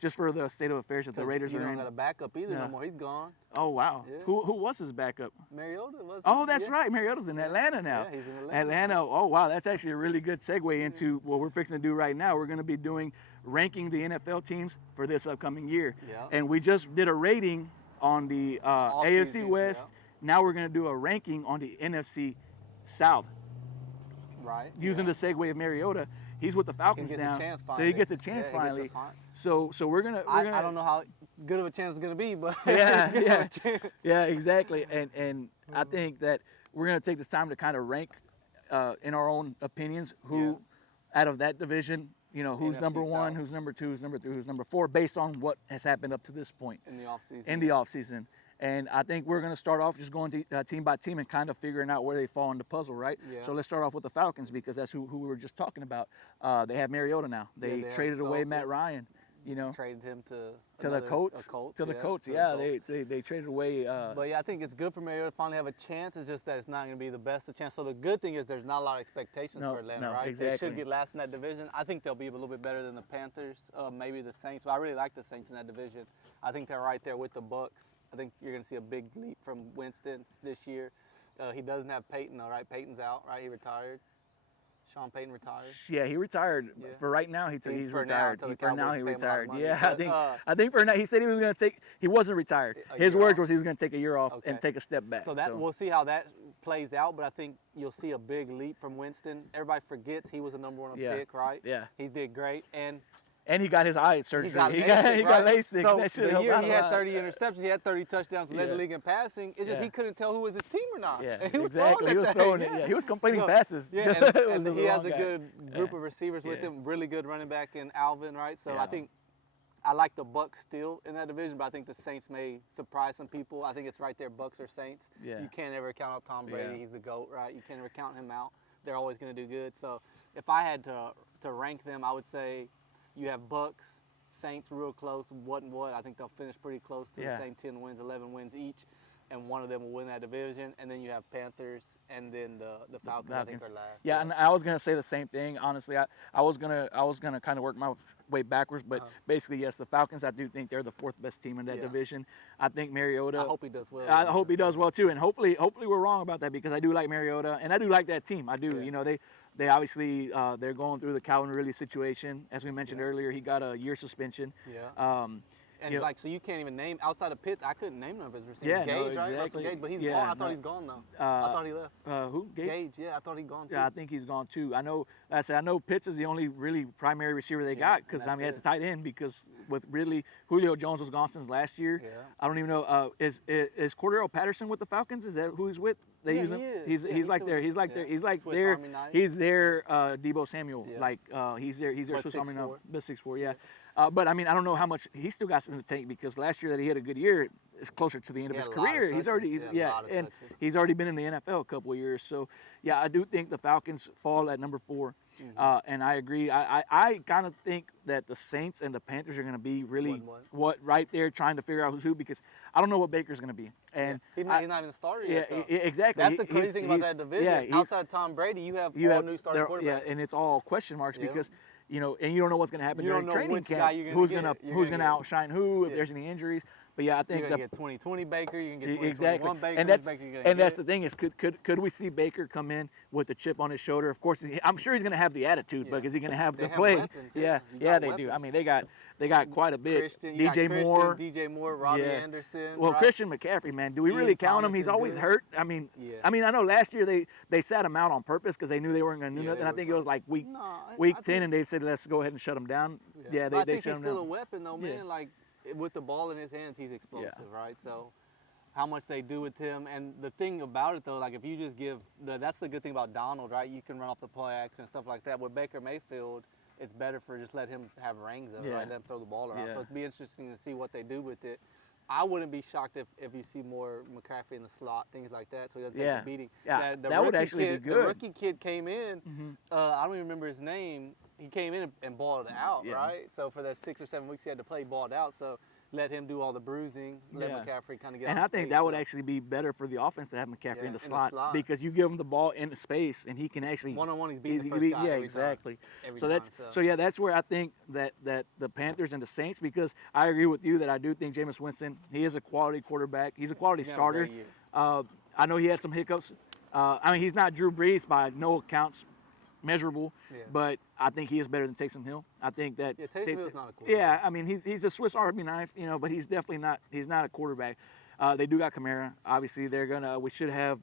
just for the state of affairs that the Raiders are in. He don't got a backup either no more. He's gone. Oh wow. Yeah. Who was his backup? Mariota was. Oh, that's right. Mariota's in Atlanta now. Yeah, he's in Atlanta. Oh wow, that's actually a really good segue into what we're fixing to do right now. We're going to be ranking the NFL teams for this upcoming year, and we just did a rating on the AFC West. Now we're going to do a ranking on the NFC South. Right. Using the segue of Mariota, he's with the Falcons now, so he gets a chance finally. So we're gonna. I don't know how good of a chance it's gonna be, but yeah, exactly. And I think that we're gonna take this time to kind of rank, in our own opinions, who out of that division, who's number one, South. Who's number two, who's number three, who's number four, based on what has happened up to this point in the offseason. And I think we're going to start off just going team by team and kind of figuring out where they fall in the puzzle, right? Yeah. So let's start off with the Falcons because that's who we were just talking about. They have Mariota now. They traded away Matt Ryan. Traded him to the Colts. Yeah, they traded away. But I think it's good for Mariota to finally have a chance. It's just that it's not going to be the best of chance. So the good thing is there's not a lot of expectations for Atlanta, right? Exactly. They should get last in that division. I think they'll be a little bit better than the Panthers, maybe the Saints. But I really like the Saints in that division. I think they're right there with the Bucks. I think you're going to see a big leap from Winston this year. He doesn't have Peyton, all right? Peyton's out, right? He retired. Sean Payton retired. Yeah, he retired. Yeah. For right now, he's retired. For now, he retired. Yeah, but, I think for now, he said he was going to take. He wasn't retired. His words was he was going to take a year off and take a step back. So we'll see how that plays out, but I think you'll see a big leap from Winston. Everybody forgets he was a number 1 Yeah. pick, right? Yeah. He did great, and he got his eye surgery. he got LASIK. So that should the help year out he a had lot. 30 interceptions, he had 30 touchdowns, led the Yeah. league in passing. It's just Yeah. he couldn't tell who was his team or not. Yeah, And he was exactly. He was throwing it. Yeah, he was completing So, passes. Yeah, Just- and, it was and the he has wrong a guy. good group Yeah. of receivers with Yeah. him. Really good running back in Alvin, right? So Yeah. I think I like the Bucks still in that division, but I think the Saints may surprise some people. I think it's right there, Bucks or Saints. Yeah. You can't ever count out Tom Brady. Yeah. He's the GOAT, right? You can't ever count him out. They're always going to do good. So if I had to rank them, I would say you have Bucks, Saints real close, what and what. I think they'll finish pretty close to Yeah. the same 10 wins, 11 wins each, and one of them will win that division. And then you have Panthers, and then the Falcons, I think, are last. Yeah, So- and I was gonna say the same thing. Honestly, I was gonna kind of work my way backwards, but basically, yes, the Falcons. I do think they're the 4th best team in that Yeah. division. I think Mariota. I hope he does well. I hope he does well too, and hopefully we're wrong about that because I do like Mariota and I do like that team. I do. Yeah. You know, they obviously they're going through the Calvin Ridley situation. As we mentioned earlier, he got a year suspension. Yeah. And you know- so you can't even name outside of Pitts. I couldn't name none of his receivers. Yeah, no, Gage, right? Russell exactly. Gage, but he's Yeah, gone. I thought no. he's gone though. I thought he left. Who? Gage, yeah, I thought he'd gone too. Yeah, I think he's gone too. I know Pitts is the only really primary receiver they got because that's it's it. a tight end because with Ridley, Julio Jones was gone since last year. Yeah. I don't even know. Is Cordero Patterson with the Falcons? Is that who he's with? They Yeah, use he him. is. Yeah, He's like still- their he's like yeah. their he's like Swiss their Army knife. he's their Debo Samuel. Yeah. Like he's their But Swiss Army knife. 6'4". But 6'4", yeah. But I mean, I don't know how much he still got in the tank because last year that he had a good year, it's closer to the end of He his had a lot of career. He's touches. already He had a lot of and touches. he's already been in the NFL a couple of years. So yeah, I do think the Falcons fall at number 4. And I agree. I kind of think that the Saints and the Panthers are going to be really What? right there trying to figure out who's who because I don't know what Baker's going to be. And He's not even started yeah, yet. though. exactly. That's the crazy thing about that division. Yeah, he's- Outside of Tom Brady, you have all new starting yeah, quarterbacks. and it's all question marks Yeah. because you know, and you don't know what's going to happen You during don't know training which guy camp. you're gonna Who's get. going You're to gonna get- outshine who if Yeah. there's any injuries. But yeah, I think You're going to get 2020 Baker. You can get 2021 exactly, Baker. and that's Baker you're gonna and that's get. the thing is, could we see Baker come in with the chip on his shoulder? Of course, I'm sure he's going to have the attitude, but Yeah. is he going to have They the have play? weapons, yeah. Yeah, You yeah, got they do. weapons. I mean, they got quite a bit. Christian, you got DJ Christian, Moore, DJ Moore, Robbie Yeah. Anderson. Well, right? Christian McCaffrey, man, do we Ian really count him? Thomas He's is always good. hurt. I mean, Yeah. I know last year they sat him out on purpose because they knew they weren't going to do Yeah, nothing. they I were think it was like week No, I 10, think- and they said let's go ahead and shut him down. Yeah, But I they think shut he's him still a down. weapon, though, Yeah. man. Like with the ball in his hands, he's explosive, right? So how much they do with him, and the thing about it though, like if you just give that's the good thing about Donald, right? You can run off the play action and stuff like that. With Baker Mayfield, it's better for just let him have range of it, Yeah. right? Let him throw the ball around. Yeah. So it'd be interesting to see what they do with it. I wouldn't be shocked if you see more McCaffrey in the slot, things like that, so he doesn't Yeah. take a beating. Yeah, The that would rookie actually be kid- good. The rookie kid came in. I don't even remember his name. He came in and balled out, Yeah. right? So for that 6 or 7 weeks he had to play, he balled out. So let him do all the bruising. Let Yeah. McCaffrey kind of get. And on I think his that feet, would so. actually be better for the offense to have McCaffrey Yeah, in the slot slot. because you give him the ball in space and he can actually One-on-one, he's beating the he first beat- guy yeah, every time. exactly. Every So time, that's yeah, that's where I think that the Panthers and the Saints, because I agree with you that I do think Jameis Winston, he is a quality quarterback. He's a quality He's having a starter. great year. I know he had some hiccups. I mean, he's not Drew Brees by no accounts measurable, Yeah. but I think he is better than Taysom Hill. I think that Yeah, Taysom Hill's not a quarterback. Yeah, I mean he's a Swiss Army knife, you know, but he's definitely not. He's not a quarterback. They do got Kamara. Obviously, we should have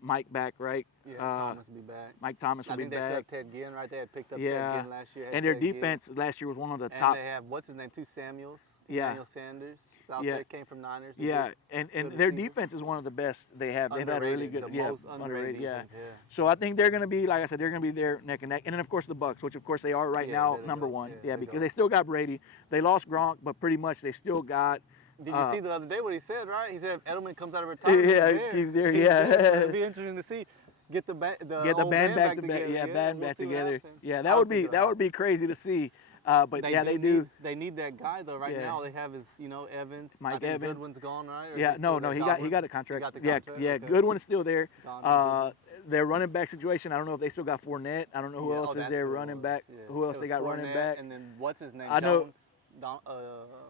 Mike back, right? Yeah, Thomas will be back. Mike Thomas will I be think they still back. have Ted Ginn, right? They had picked up Yeah, Ted Ginn last year. had and their Ted Ginn. defense last year was one of the And top. they have, what's his name, 2 Samuels. Yeah. Daniel Sanders. Out Yeah. there, came from Niners. He's Yeah, good. and good their receiver. defense is one of the best they have. They've had a really Underrated, good, the most underrated yeah. defense, yeah. So I think they're going to be, like I said, they're going to be there neck and neck. And then of course the Bucks, which of course they are right Yeah, now they're the number GOAT. one. Yeah, Yeah, they're because GOAT. they still got Brady. They lost Gronk, but pretty much they still got. Did you see the other day what he said, right? He said if Edelman comes out of retirement, Yeah, he's there, yeah. It'll be interesting to see. Get the Get the old band back together. together. Yeah, band we'll back see what together. happens. Yeah, I that would think be they'll be crazy to see. But yeah, they do. They need that guy though. Right Yeah. now they have his, Evans. Mike I think Evans. Goodwin's gone, right? Or Yeah, is no, still no, there? he Godwin? got a contract. He got the Yeah, contract? yeah, Okay. Goodwin's still there. Gone. Their running back situation, I don't know if they still got Fournette. I don't know who Yeah, else is that's their who it running was, back. yeah. Who else It they was got running Fournette, back? And then what's his name? I know- Jones.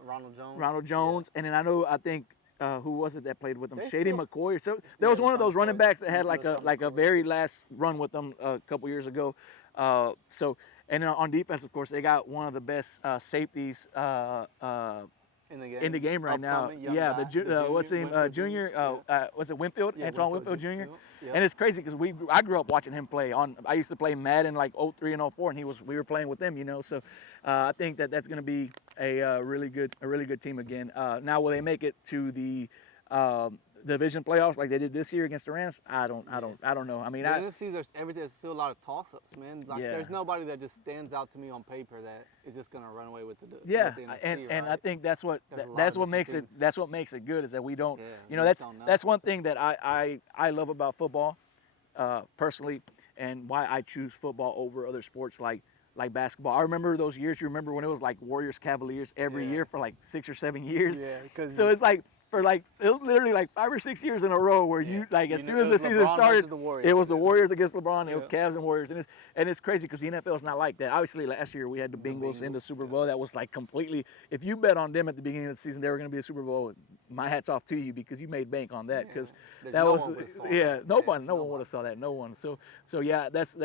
Ronald Jones. Ronald Jones, and then I think who was it that played with them? They Shady still- McCoy. So there was one of those running backs that had like a McCoy. very last run with them a couple years ago. And then on defense, of course, they got one of the best safeties in the game right now. Upcoming young Yeah, guy. what's his name? Winfield Junior. Was it Winfield? Yeah, Antoine Winfield Jr. And it's crazy because I grew up watching him play. I used to play Madden like 03 and 04, and we were playing with him, you know. So I think that's going to be a really good team again. Now, will they make it to the division playoffs like they did this year against the Rams? I don't know. I mean, the NFC, there's still a lot of toss-ups, man. Like, yeah. There's nobody that just stands out to me on paper that is just gonna run away with the yeah. with the NFC, And right? I think that's what makes it good is that we don't. Yeah, you know, that's one thing that I love about football, personally, and why I choose football over other sports like basketball. I remember those years. You remember when it was like Warriors Cavaliers every year for like 6 or 7 years. Yeah. So it's like. For it was literally like 5 or 6 years in a row where as soon as the season started, it was the Warriors against LeBron, it was Cavs and Warriors, and it's crazy because the NFL is not like that. Obviously, last year we had the Bengals in the Super Bowl. That was like completely. If you bet on them at the beginning of the season, they were going to be a Super Bowl. My hat's off to you because you made bank on that because no one would have saw that. No one. So yeah, that's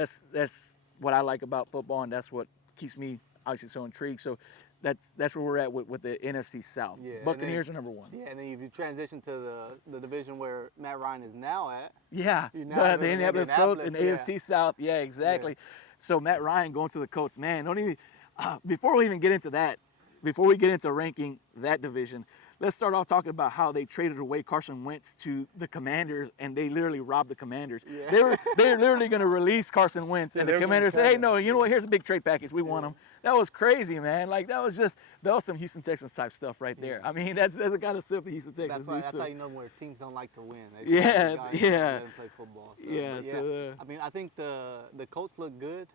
what I like about football, and that's what keeps me obviously so intrigued. So. That's where we're at with the NFC South. Yeah, Buccaneers are number one. Yeah, and then if you transition to the division where Matt Ryan is now at. Yeah, the Indianapolis Colts in the AFC South. Yeah, exactly. Yeah. So Matt Ryan going to the Colts, man. Don't even before we even get into that, before we get into ranking that division, let's start off talking about how they traded away Carson Wentz to the Commanders, and they literally robbed the Commanders. Yeah. They're literally going to release Carson Wentz, and the Commanders say, "Hey, no, you know what? Here's a big trade package. We want him." That was crazy, man. Like that was some Houston Texans type stuff right there. I mean, that's the kind of stuff that Houston Texans do. That's how you know where teams don't like to win. They play football. So, I mean, I think the Colts look good.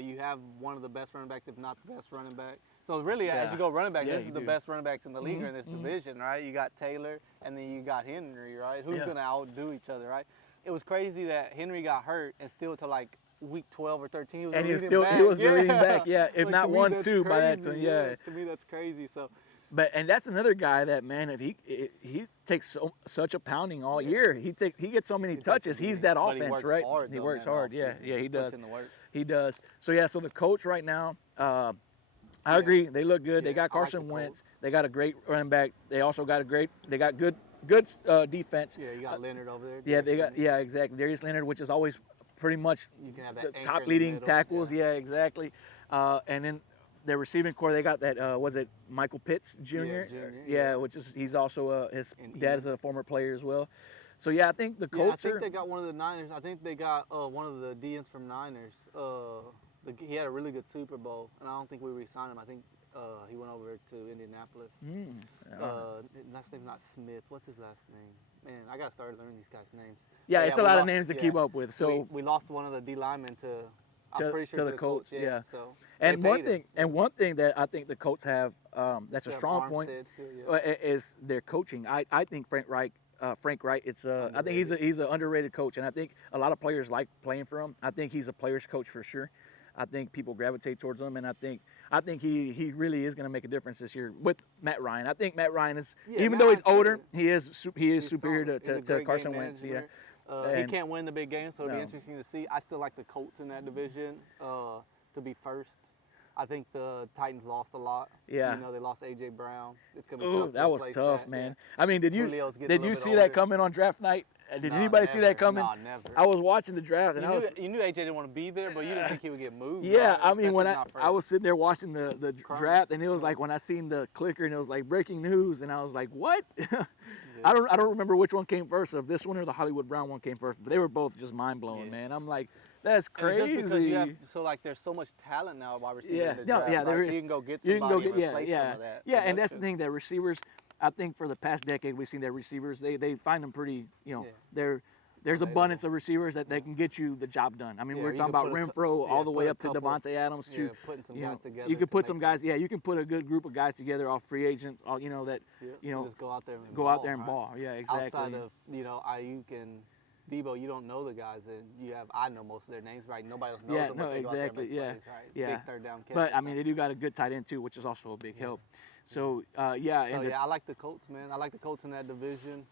You have one of the best running backs, if not the best running back. So really, as you go running back, this is the best running backs in the league in this division, right? You got Taylor, and then you got Henry, right? Who's going to outdo each other, right? It was crazy that Henry got hurt and still to like week 12 or 13, he was the leading back, if not 1-2 by that time, To me, that's crazy. So. And that's another guy that, man, if he takes such a pounding all year, he gets so many touches. He's that offense, right? He works hard. Yeah, he does. He does. So the Colts right now, I agree. They look good. They got Carson Wentz. They got a great running back. They also got good defense. Yeah, you got Leonard over there. Exactly. Darius Leonard, which is always pretty much the top leading tackles. Yeah, exactly. And then their receiving core, they got that. Was it Michael Pitts Jr.? Yeah, he's also his dad is a former player as well. So I think the Colts. I think they got one of the Niners. I think they got one of the DNs from Niners. He had a really good Super Bowl, and I don't think we re-signed him. I think he went over to Indianapolis. Last name's not Smith. What's his last name? Man, I got to start learning these guys' names. Yeah, it's a lot of names to keep up with. So we lost one of the D linemen to the Colts. Yeah. So and one thing that I think the Colts have that's a strong point is their coaching. I think Frank Reich. I think he's an underrated coach, and I think a lot of players like playing for him. I think he's a player's coach for sure. I think people gravitate towards him, and I think he really is going to make a difference this year with Matt Ryan. I think Matt Ryan is, even though he's older, he is superior to Carson Wentz. Yeah. He can't win the big games, so it'll be interesting to see. I still like the Colts in that division to be first. I think the Titans lost a lot. Yeah. They lost A.J. Brown. It's gonna be tough. That was tough, man. Yeah. I mean, did you see older. That coming on draft night? Did anybody see that coming? No, never. I was watching the draft, and you knew A.J. didn't want to be there, but you didn't think he would get moved. Yeah, right? I mean, when I was sitting there watching the draft, and it was like when I seen the clicker, and it was like breaking news, and I was like, what? I don't remember which one came first, if this one or the Hollywood Brown one came first, but they were both just mind blowing, man. I'm like, that's crazy. Just because there's so much talent now wide receiver. There is. You can go get somebody and replace some of that. Yeah, and that's the thing that receivers. I think for the past decade we've seen that receivers they find them pretty. There's abundance of receivers that they can get you the job done. I mean, we're talking about Renfro all the way up to Devontae Adams. Putting some guys together. You could put some guys. Yeah, you can put a good group of guys together off free agents. Just go out there and ball. Yeah, exactly. Outside of Ayuk and Debo, you don't know the guys, and I know most of their names, right? Nobody else knows them. No, exactly. Plays, right? Big third down catches. But I mean, they do got a good tight end too, which is also a big help. So I like the Colts, man. I like the Colts in that division.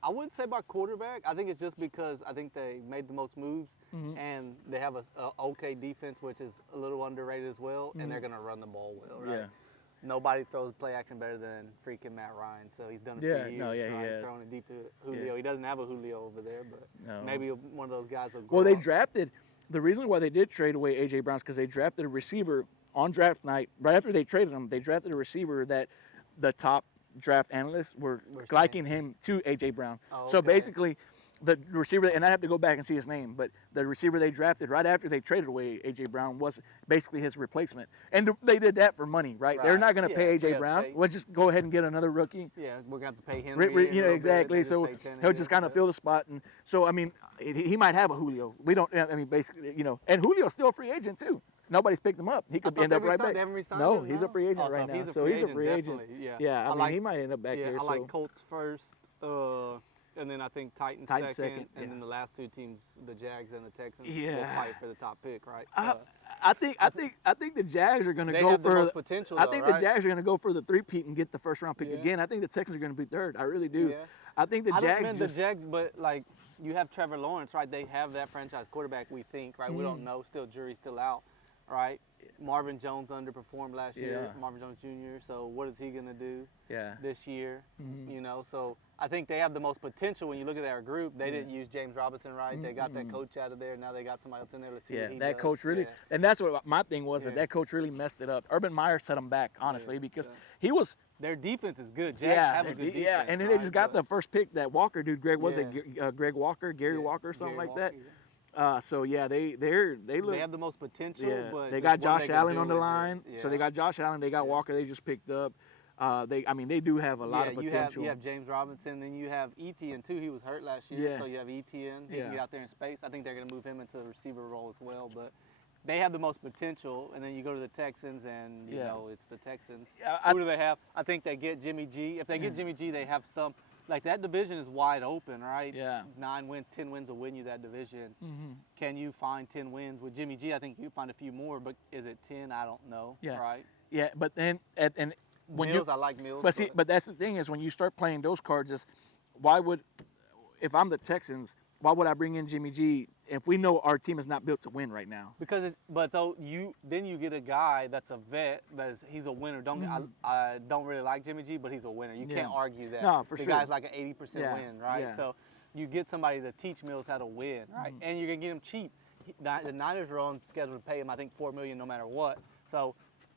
I wouldn't say by quarterback. I think it's just because I think they made the most moves, and they have a okay defense, which is a little underrated as well, and they're going to run the ball well, right? Nobody throws play action better than freaking Matt Ryan. So he's done it for years. No, yeah, right? he has. Throwing it deep to Julio. Yeah. He doesn't have a Julio over there, but No. maybe one of those guys will grow Well, they up. drafted. The reason why they did trade away A.J. Brown is because they drafted a receiver on draft night. Right after they traded him, they drafted a receiver that the top draft analysts were liking him to A.J. Brown. Oh, So okay. basically, the receiver, and I have to go back and see his name, but the receiver they drafted right after they traded away A.J. Brown was basically his replacement. And they did that for money, right? They're not going to pay A.J. Brown. Pay. We'll just go ahead and get another rookie. Yeah, we're going to have to pay him. Exactly. So he'll just kind of fill the spot. And so, I mean, he might have a Julio. We don't, I mean, basically, and Julio's still a free agent too. Nobody's picked him up. He could end up right back. No, he's a free agent right now. So he's a free agent. Yeah, I mean, he might end up back there. I like Colts first, and then I think Titans second, and then the last two teams, the Jags and the Texans, will fight for the top pick, right? I think the Jags are going to go have the for. most potential, I think the right? Jags are going to go for the three-peat and get the first-round pick again. I think the Texans are going to be third. I really do. Yeah. I think the Jags. The Jags, but like you have Trevor Lawrence, right? They have that franchise quarterback. We think, right? We don't know. Still, jury's still out, right? Marvin Jones underperformed last year. Marvin Jones Jr. So what is he going to do this year? So I think they have the most potential when you look at their group. They didn't use James Robinson right. They got that coach out of there. Now they got somebody else in there. Let's see what he that does. coach really, and that's what my thing was, that coach really messed it up. Urban Meyer set him back, honestly, because he was. Their defense is good. Jags have a good defense. Yeah, and then they just got the first pick, that Walker dude, Greg Walker, Gary Walker, something like that. So they look. They have the most potential. Yeah, but they got Josh Allen on the line. So they got Josh Allen. They got Walker. They just picked up. They do have a lot of potential. You have James Robinson, then you have Etienne too. He was hurt last year, so you have Etienne. He can get out there in space. I think they're going to move him into the receiver role as well, but. They have the most potential, and then you go to the Texans, and you know it's the Texans. Who do they have? I think they get Jimmy G. If they get Jimmy G, they have some. Like that division is wide open, right? Yeah. 9 wins, 10 wins will win you that division. Mm-hmm. Can you find 10 wins with Jimmy G? I think you find a few more, but is it 10? I don't know. Yeah. Right. Yeah, but then and when Mills, I like Mills. But that's the thing is when you start playing those cards, is if I'm the Texans, why would I bring in Jimmy G if we know our team is not built to win right now? Because you get a guy that's a vet, he's a winner. I don't really like Jimmy G, but he's a winner. You can't argue that. No, for the sure. guy's like an 80% win, right? Yeah. So you get somebody to teach Mills how to win, right? And you're gonna get him cheap. The Niners are on schedule to pay him, I think, $4 million no matter what. So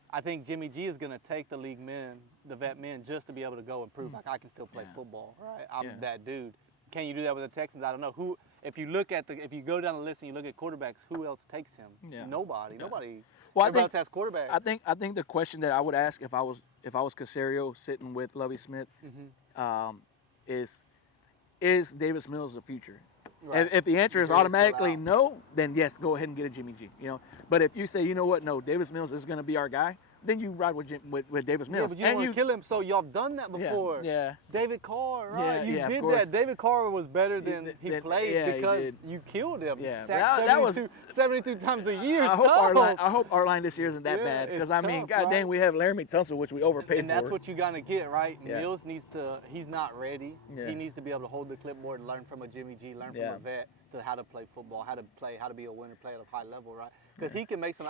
I think Jimmy G is gonna take the league men, the vet men, just to be able to go and prove like I can still play football, right? I'm that dude. Can you do that with the Texans? I don't know. Who? If you go down the list and you look at quarterbacks, who else takes him? Yeah. Nobody. Yeah. Everybody Well, else has quarterbacks. I think the question that I would ask if I was Casario sitting with Lovie Smith is Davis Mills the future? Right. If the answer is automatically no, then yes, go ahead and get a Jimmy G. But if you say, you know what, no, Davis Mills is going to be our guy, then you ride with Davis Mills. Yeah, but you don't want to kill him, so y'all have done that before. Yeah. David Carr, right? Yeah, you did that. David Carr was better than he played because you killed him. Yeah, that was 72 times a year. I hope our line this year isn't that bad because I mean, god dang, we have Laramie Tunsil, which we overpaid and for. that's what you gotta get, right? Yeah. Mills he's not ready. Yeah. He needs to be able to hold the clipboard and learn from a Jimmy G, learn from a vet to how to play football, how to be a winner, play at a high level, right? Because he can make some.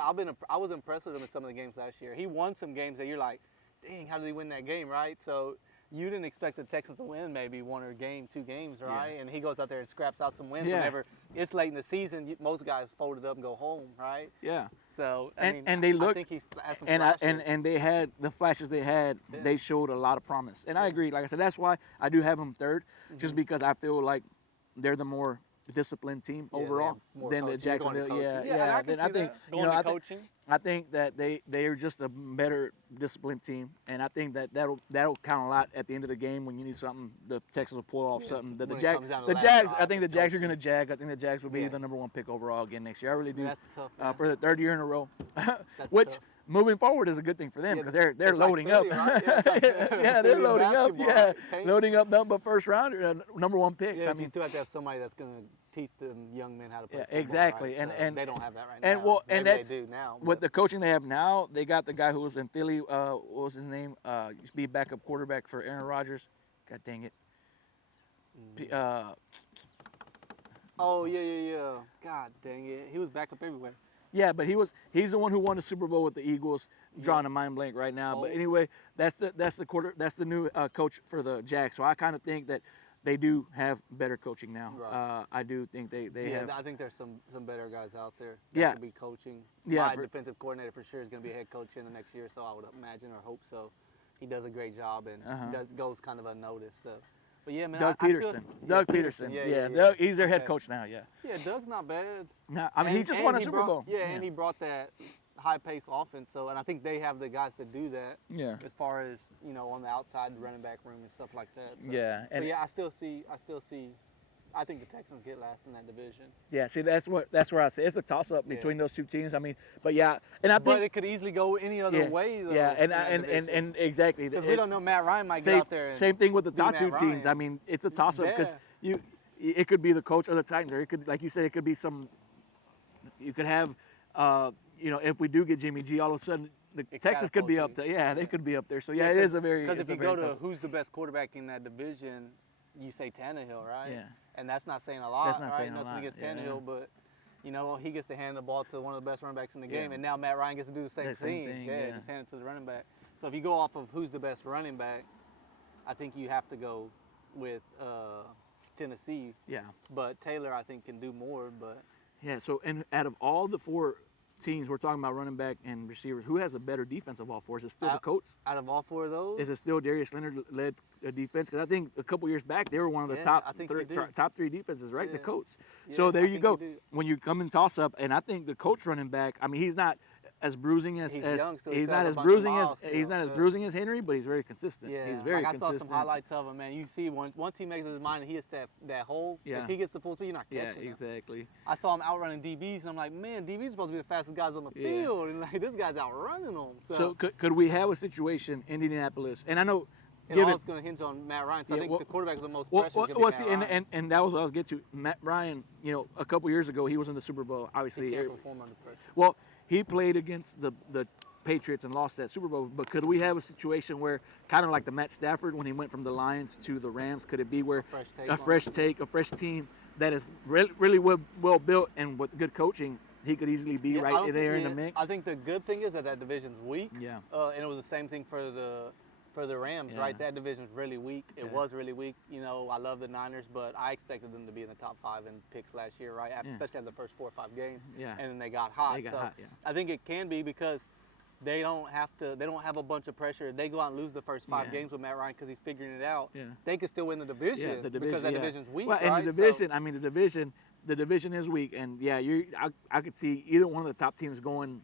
I was impressed with him in some of the games last year. He won some games that you're like, dang, how did he win that game, right? So you didn't expect the Texans to win maybe one or two games, right? Yeah. And he goes out there and scraps out some wins whenever it's late in the season. Most guys fold it up and go home, right? Yeah. So and they looked, I think he's had some and they had the flashes they had. Yeah. They showed a lot of promise, and I agree. Like I said, that's why I do have them third, just because I feel like they're the more disciplined team overall than the Jacksonville. Then I think I think that they are just a better disciplined team, and I think that'll count a lot at the end of the game when you need something. The Texans will pull off something. The Jags. I think the Jags are going to jag. I think the Jags will be the number one pick overall again next year. I really do. That's tough, for the third year in a row, which. Tough. Moving forward is a good thing for them because they're loading up. Right? They're loading up. Yeah, loading up number first rounder, number one picks. Yeah, I mean, you still have to have somebody that's going to teach them young men how to play. Yeah, football, exactly. Right? And they don't have that right and now. Well, and that's they do now. With the coaching they have now, they got the guy who was in Philly. What was his name? Used to be backup quarterback for Aaron Rodgers. God dang it. Oh yeah. God dang it. He was backup everywhere. Yeah, but he's the one who won the Super Bowl with the Eagles. Drawing a mind blank right now. But anyway, that's the new coach for the Jags. So I kind of think that they do have better coaching now. Right. I do think they have. I think there's some better guys out there that Yeah. could be coaching. Yeah, My defensive coordinator for sure is going to be a head coach in the next year, so I would imagine or hope so. He does a great job and goes kind of unnoticed. So. But yeah, man. Doug Peterson. Doug Peterson. Yeah. Doug, he's their head coach now. Yeah. Yeah, Doug's not bad. No, I mean he just won a Super Bowl. Yeah, and he brought that high-paced offense. So, and I think they have the guys to do that. Yeah. As far as on the outside, the running back room and stuff like that. So, yeah. And I still see. I think the Texans get last in that division. Yeah, see, that's where I say it's a toss-up between those two teams. I mean, but yeah, and I think. But it could easily go any other way. Though, yeah, and exactly. Because we don't know, Matt Ryan might get out there. And same thing with the top two teams. I mean, it's a toss-up because it could be the coach of the Titans, or it could, like you said, it could be some. You could have, if we do get Jimmy G, all of a sudden. Texas could be up there. Yeah, they could be up there. So it is a very. Because if you go to who's the best quarterback in that division, you say Tannehill, right? Yeah. And that's not saying a lot. That's not saying Nothing a lot. against Tannehill, but he gets to hand the ball to one of the best running backs in the game, and now Matt Ryan gets to do the same thing. Just hand it to the running back. So if you go off of who's the best running back, I think you have to go with Tennessee. Yeah. But Taylor, I think, can do more. But yeah. So and out of all the four teams, we're talking about running back and receivers. Who has a better defense of all four? Is it still the Colts? Out of all four of those? Is it still Darius Leonard-led defense? Because I think a couple years back, they were one of the top three defenses, right? Yeah. The Colts. Yeah, so there you go. When you come in toss-up, and I think the Colts running back, I mean, he's not as bruising as he's not as bruising as Henry, but he's very consistent. Yeah. He's very consistent. I saw some highlights of him, man. You see, once he makes his mind and he hits that hole, if he gets the full speed, you're not catching him. Yeah, exactly. I saw him outrunning DBs, and I'm like, man, DBs are supposed to be the fastest guys on the field, and like this guy's outrunning them. So could we have a situation in Indianapolis? And I know. All it's going to hinge on Matt Ryan. So I think the quarterback with the most pressure and that was what I was getting to. Matt Ryan, a couple years ago, he was in the Super Bowl. Obviously, he can't perform under pressure. Well, he played against the Patriots and lost that Super Bowl. But could we have a situation where, kind of like the Matt Stafford when he went from the Lions to the Rams, could it be where a fresh team that is really well built and with good coaching, he could easily be right there in the mix? I think the good thing is that division's weak. Yeah. And it was the same thing for the Rams, right? That division's really weak. It was really weak. I love the Niners, but I expected them to be in the top 5 in picks last year, right? Especially after the first 4 or 5 games. Yeah. And then they got hot. I think it can be because they don't have a bunch of pressure. If they go out and lose the first 5 games with Matt Ryan because he's figuring it out. Yeah. They could still win the division, because that division's weak. Well, right? and the division is weak, and I could see either one of the top teams going.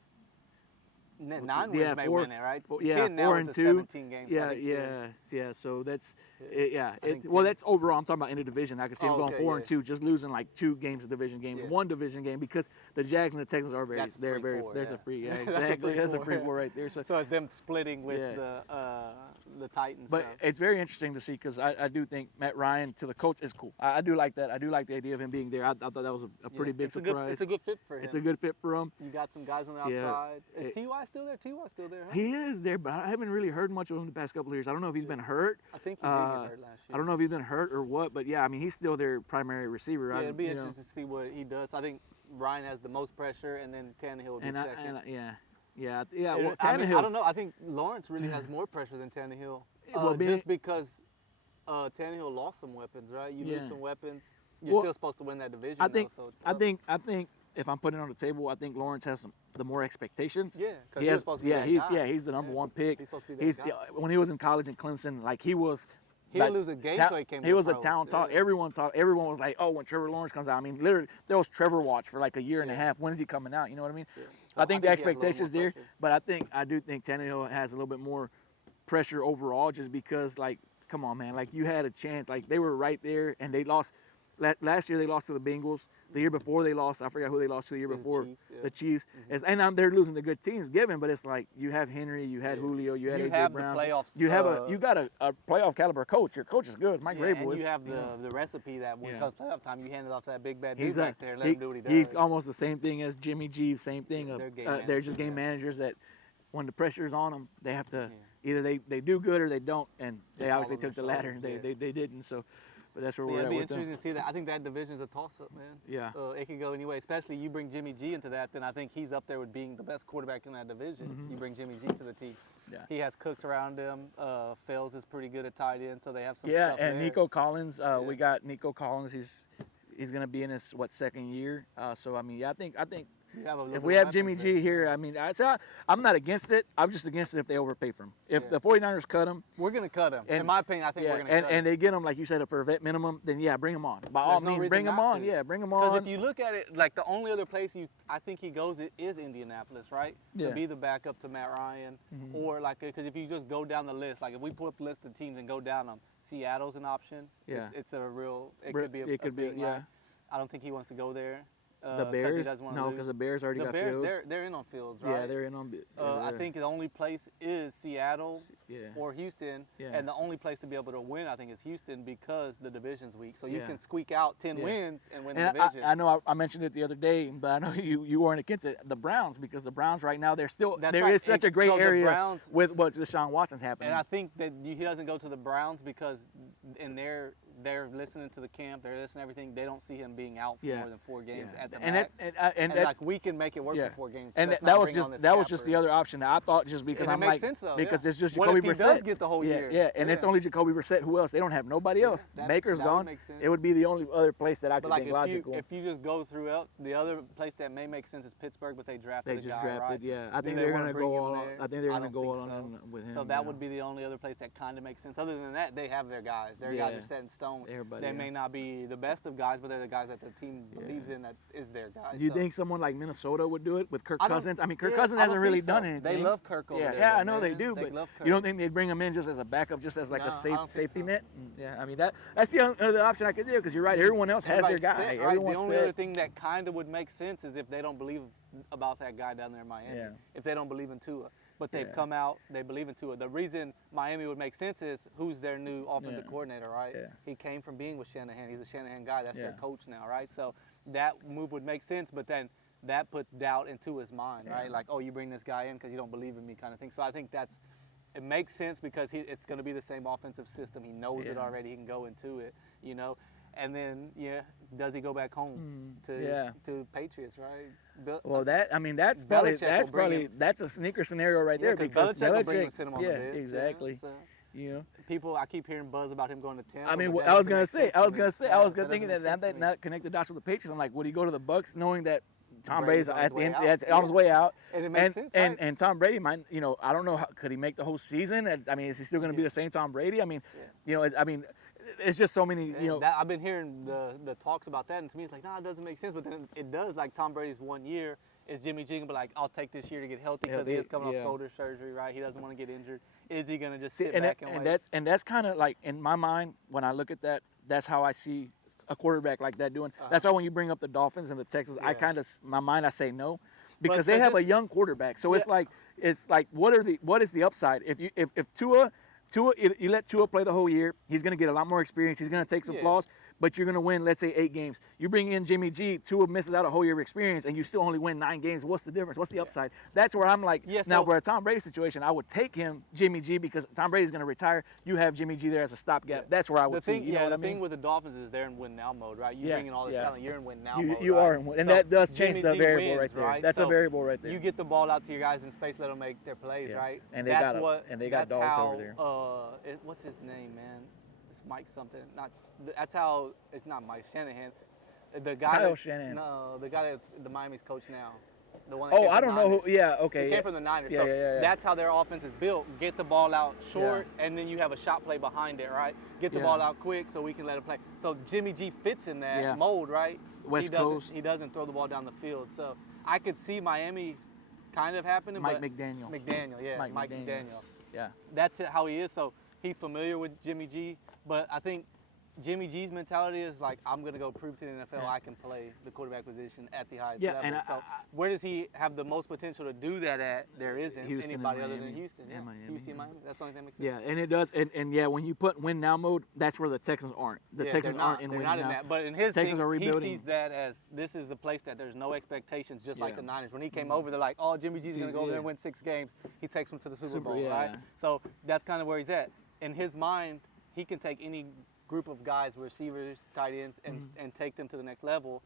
9 wins may win it, right? 4-2. 17 games. Yeah. So that's that's overall. I'm talking about in the division. I could see them going 4-2, just losing like 2 games of division games, 1 division game, because the Jags and the Texans are very. There's a free. Yeah, exactly. That's a free 4 right there. So it's them splitting with the Titans. But it's very interesting to see because I do think Matt Ryan to the coach is cool. I do like that. I do like the idea of him being there. I thought that was a pretty big surprise. It's a good fit for him. It's a good fit for him. You got some guys on the outside. Is T.Y. still there? T.Y. still there? Huh? He is there, but I haven't really heard much of him the past couple of years. I don't know if he's been hurt. I think he did get hurt last year. I don't know if he's been hurt or what, but I mean, he's still their primary receiver. Yeah, it'll be interesting to see what he does. I think Ryan has the most pressure, and then Tannehill will be second. Well, Tannehill. I don't know. I think Lawrence really has more pressure than Tannehill. Just because Tannehill lost some weapons, right? You lose some weapons. You're still supposed to win that division. I think if I'm putting it on the table, I think Lawrence has the more expectations. Yeah, because he's supposed to be he's the number 1 pick. He's supposed to be that guy. When he was in college in Clemson, like he was. He didn't lose a game until he came. He was a talent talk. Everyone was like, "Oh, when Trevor Lawrence comes out." I mean, literally, there was Trevor watch for like a year and a half. When's he coming out? You know what I mean? Yeah. I think the expectations there, but I do think Tannehill has a little bit more pressure overall, just because, like, come on, man, like you had a chance. Like they were right there, and they lost. Last year they lost to the Bengals. The year before they lost, I forgot who they lost to the year before. The Chiefs. Mm-hmm. And they're losing to good teams, but it's like you have Henry, you had Julio, you had AJ Brown. You got a playoff caliber coach. Your coach is good, Mike Vrabel. And you have the recipe that when it comes playoff time, you hand it off to that big bad dude back there and let him do what he does. He's almost the same thing as Jimmy G. Same thing. They're just game managers that when the pressure's on them, they have to either they do good or they don't, and they They obviously fall took on the their latter, and shoulders, they didn't. So, but that's where Yeah, we're it'd at be with them. interesting to see that. I think that division's a toss-up, man. Yeah. It could go anyway. Especially you bring Jimmy G into that, then I think he's up there with being the best quarterback in that division. You bring Jimmy G to the team. Yeah. He has cooks around him. Fales is pretty good at tight end, so they have some Yeah, stuff and there. Nico Collins, we got Nico Collins. He's gonna be in his second year. So I mean, yeah, I think You have a little if bit we of have Jimmy weapons G there. here, I mean, I'm not against it. I'm just against it if they overpay for him. If the 49ers cut him, We're gonna cut him. And- In my opinion, I think we're gonna cut him. and they get him like you said for a vet minimum, then yeah, bring him on. By all There's no means, reason bring him not on. to. Yeah, bring him Because on. if you look at it, like the only other place I think he goes is Indianapolis, right? Yeah. To be the backup to Matt Ryan, or like because if you just go down the list, like if we pull up the list of teams and go down them, Seattle's an option. Yeah. It's a real. It Br- could be. it could be, big yeah. line. I don't think he wants to go there. The 'cause he Bears? doesn't wanna No, lose. because the Bears already The got Bears, Fields. they're in on Fields, right? Yeah, they're in on. I think the only place is Seattle Yeah. or Houston, Yeah. and the only place to be able to win, I think, is Houston because the division's weak. So you Yeah. can squeak out 10 Yeah. wins and win the And division. I know I mentioned it the other day, but I know you weren't against it. The Browns, because the Browns right now there That's is right. such a great So the area Browns- with what Deshaun Watson's happening. And I think that he doesn't go to the Browns because in they're listening to the camp, they're listening to everything. They don't see him being out for Yeah. more than 4 games Yeah. at the and max. and Like that's we can make it work yeah. for 4 games. And Let's that not was bring on just this that was just capper. the other option that I thought just because And it I'm makes like sense, though, because yeah. it's just What Jacoby if he Brissett. does get the whole yeah, year? Yeah, and it's Yeah. only Jacoby Brissett. Who else? They don't have nobody else. that- Baker's that would gone. make sense. It would be the only other place that I But could like think logical. if you just go throughout, the other place that may make sense is Pittsburgh, but they drafted They a just guy, drafted, right? yeah. I Do think they they're wanna gonna bring go him all. there? I think they're gonna don't go think all so. in with him. So that yeah. would be the only other place that kind of makes sense. Other than that, they have their guys. Their guys Yeah. are set in stone. Everybody, They yeah. may not be the best of guys, but they're the guys that the team believes in. That is their guys. Do you So think someone like Minnesota would do it with Kirk I don't- Cousins? I mean, Kirk yeah, Cousins I don't hasn't really think so. done anything. They love Kirk over Yeah, there, yeah, though, I know they man. do, They but love you don't Kirk. think they'd bring him in just as a backup, just as like No, a I don't think safety so. net? Yeah, I mean that's the other option I could do because you're right. Everyone else has their Everybody's guy. set, right? Everyone's The only set. other thing that kind of would make sense is if they don't believe about that guy down there in Miami. Yeah. If they don't believe in Tua. But they've Yeah. come out, they believe in Tua. The reason Miami would make sense is who's their new offensive Yeah. coordinator, right? Yeah. He came from being with Shanahan. He's a Shanahan guy. That's their Yeah. coach now, right? So that move would make sense, but then that puts doubt into his mind, right? Yeah. Like, oh, you bring this guy in because you don't believe in me kind of thing. So I think it makes sense because it's going to be the same offensive system. He knows it Yeah. already. He can go into it, you know. And then, does he go back home yeah. to Patriots, right? Well, that's Belichick will bring him. that's a sneaker scenario right there because Belichick will bring him, sit him on yeah, the bench, exactly. So You know, people, I keep hearing buzz about him going to Tampa. I mean, but that I was doesn't gonna make say, sense I to was me. gonna say, Yeah, I was that thinking doesn't that make sense to me. not connect the dots with the Patriots. I'm like, would he go to the Bucks, knowing that Tom Brady's Brady's on his at the way end, out. that's on his way out, And it makes sense, and right? and Tom Brady might, I don't know, could he make the whole season? I mean, is he still gonna be the same Tom Brady? I mean, it's just so many, I've been hearing the talks about that, and to me, it's like, it doesn't make sense. But then it does. Like Tom Brady's 1 year is Jimmy G, but like, I'll take this year to get healthy because he is coming off shoulder surgery, right? He doesn't want to get injured. Is he gonna just sit back and wait? That's kind of like in my mind when I look at that. That's how I see a quarterback like that doing. That's why when you bring up the Dolphins and the Texans, I kind of my mind I say no, because they have a young quarterback. So it's like what is the upside if Tua, you let Tua play the whole year, he's going to get a lot more experience. He's going to take some flaws, but you're going to win, let's say, 8 games. You bring in Jimmy G, Tua misses out a whole year of experience, and you still only win 9 games. What's the difference? What's the upside? That's where I'm like, now for a Tom Brady situation, I would take him, Jimmy G, because Tom Brady's going to retire. You have Jimmy G there as a stopgap. That's where I would see. The thing with the Dolphins is they're in win now mode, right? You bring in all this talent, you're in win now mode. You are in win, and that does change the variable wins, right there. right? That's a variable right there. You get the ball out to your guys in space, let them make their plays, right? And they got dogs over there. What's his name, man? It's Mike something. That's how it's not Mike Shanahan. The guy. Kyle Shanahan. No, the guy that's the Miami's coach now. The one. I don't know who. Yeah, okay. He came from the Niners. Yeah, so that's how their offense is built. Get the ball out short, and then you have a shot play behind it, right? Get the ball out quick so we can let it play. So Jimmy G fits in that mold, right? West Coast. He doesn't throw the ball down the field. So I could see Miami kind of happening. Mike but McDaniel. Mike McDaniel. Yeah. That's how he is. So he's familiar with Jimmy G. But I think Jimmy G's mentality is like, I'm going to go prove to the NFL I can play the quarterback position at the highest level. And so where does he have the most potential to do that at? There isn't Houston anybody and other than Miami. Houston. And Miami. Houston, Miami. That's the only thing that makes sense. Yeah, and it does. And yeah, when you put win now mode, that's where the Texans aren't. The Texans aren't in win now. In that. But in his Texans team, are rebuilding. He sees that as this is the place that there's no expectations, just like the Niners. When he came over, they're like, oh, Jimmy G's going to go over there and win 6 games. He takes them to the Super Bowl, right? So that's kind of where he's at. In his mind, he can take any group of guys, receivers, tight ends, and take them to the next level.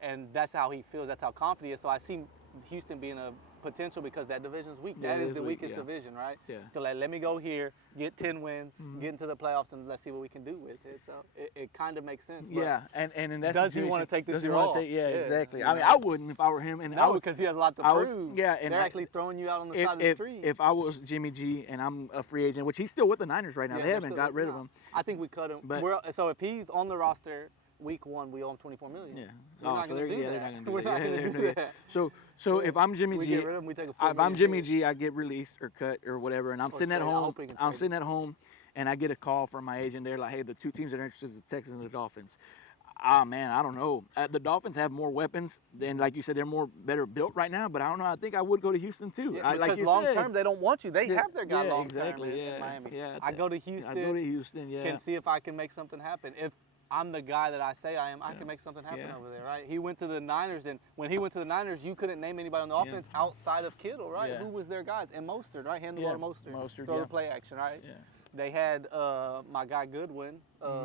And that's how he feels. That's how confident he is. So I see Houston being a potential because that division's weak. That is the weakest division, right? Yeah. So let me go here, get 10 wins, get into the playoffs, and let's see what we can do with it. So it kind of makes sense. Yeah, and in that does he want to take this year off? Exactly. Yeah. I mean, I wouldn't if I were him. And no, because he has a lot to prove. And they're actually throwing you out on the side of the street. If I was Jimmy G and I'm a free agent, which he's still with the Niners right now, they haven't got rid of him. I think we cut him. But, so if he's on the roster week 1, we owe him $24 million. Yeah. So they're not going to do that. So if I'm Jimmy G, if I'm Jimmy G, I get released or cut or whatever, and I'm sitting at home. I'm sitting at home, and I get a call from my agent. They're like, "Hey, the 2 teams that are interested is the Texans and the Dolphins." Ah, man, I don't know. The Dolphins have more weapons, and like you said, they're better built right now. But I don't know. I think I would go to Houston too. Yeah, like you long said, term, they don't want you. They have their guy long term in Miami. Yeah, I go to Houston. Can see if I can make something happen. If I'm the guy that I say I am, I can make something happen over there, right? He went to the Niners, and when he went to the Niners, you couldn't name anybody on the offense outside of Kittle, right? Who was their guys? And Mostert, right? Hand the ball to Mostert. Throw the play action, right? Yeah. They had my guy Goodwin,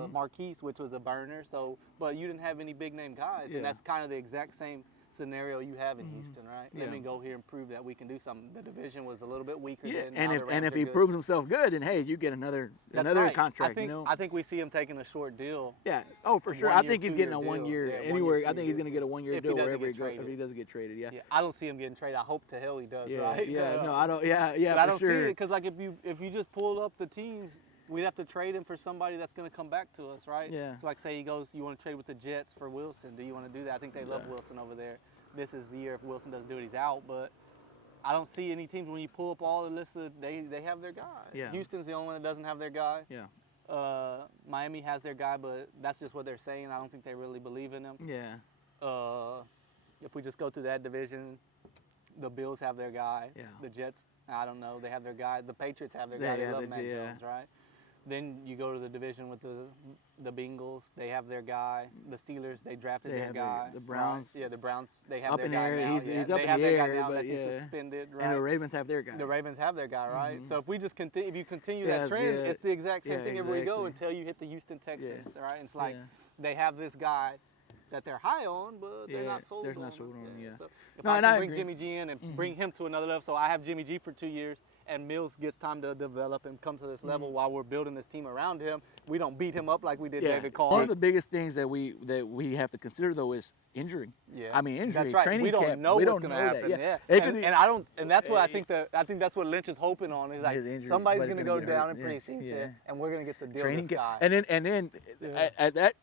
Marquise, which was a burner. So, but you didn't have any big name guys, and that's kind of the exact same scenario you have in Houston, right? Let me go here and prove that we can do something. The division was a little bit weaker. And if he proves himself good, then hey, you get another contract. I think we see him taking a short deal. Yeah. Oh, for sure. I think he's getting a 1 year anywhere. I think he's going to get a 1 year deal wherever he goes. If he doesn't get traded, I don't see him getting traded. I hope to hell he does. Right? Yeah. No, I don't. Yeah. But I don't see it because like if you just pull up the teams. We'd have to trade him for somebody that's going to come back to us, right? Yeah. So like say he goes, you want to trade with the Jets for Wilson. Do you want to do that? I think they love Wilson over there. This is the year if Wilson doesn't do it, he's out. But I don't see any teams when you pull up all the lists, they have their guy. Yeah. Houston's the only one that doesn't have their guy. Yeah. Miami has their guy, but that's just what they're saying. I don't think they really believe in him. Yeah. If we just go through that division, the Bills have their guy. Yeah. The Jets, I don't know, they have their guy. The Patriots have their guy. They love Mac Jones, right? Then you go to the division with the Bengals. They have their guy. The Steelers, they drafted their guy. The Browns. Right? Yeah, the Browns, they have up their in guy air. now. He's up in the air, but he's suspended, right? And the Ravens have their guy. The Ravens have their guy, right? So if we just continue, if you continue that trend, it's the exact same thing everywhere we go until you hit the Houston Texans, right? It's like they have this guy that they're high on, but they're not sold on. They're not sold on, So if I can bring Jimmy G in and bring him to another level, so I have Jimmy G for 2 years, and Mills gets time to develop and come to this level while we're building this team around him. We don't beat him up like we did David Carr. One of the biggest things that we have to consider though is injury. Yeah. I mean injury. That's right. Training we don't camp. know we what's don't going to happen. That. Yeah. And that's what I think that's what Lynch is hoping on. Is like somebody's going to go down in preseason, and we're going to get the deal training this guy. And then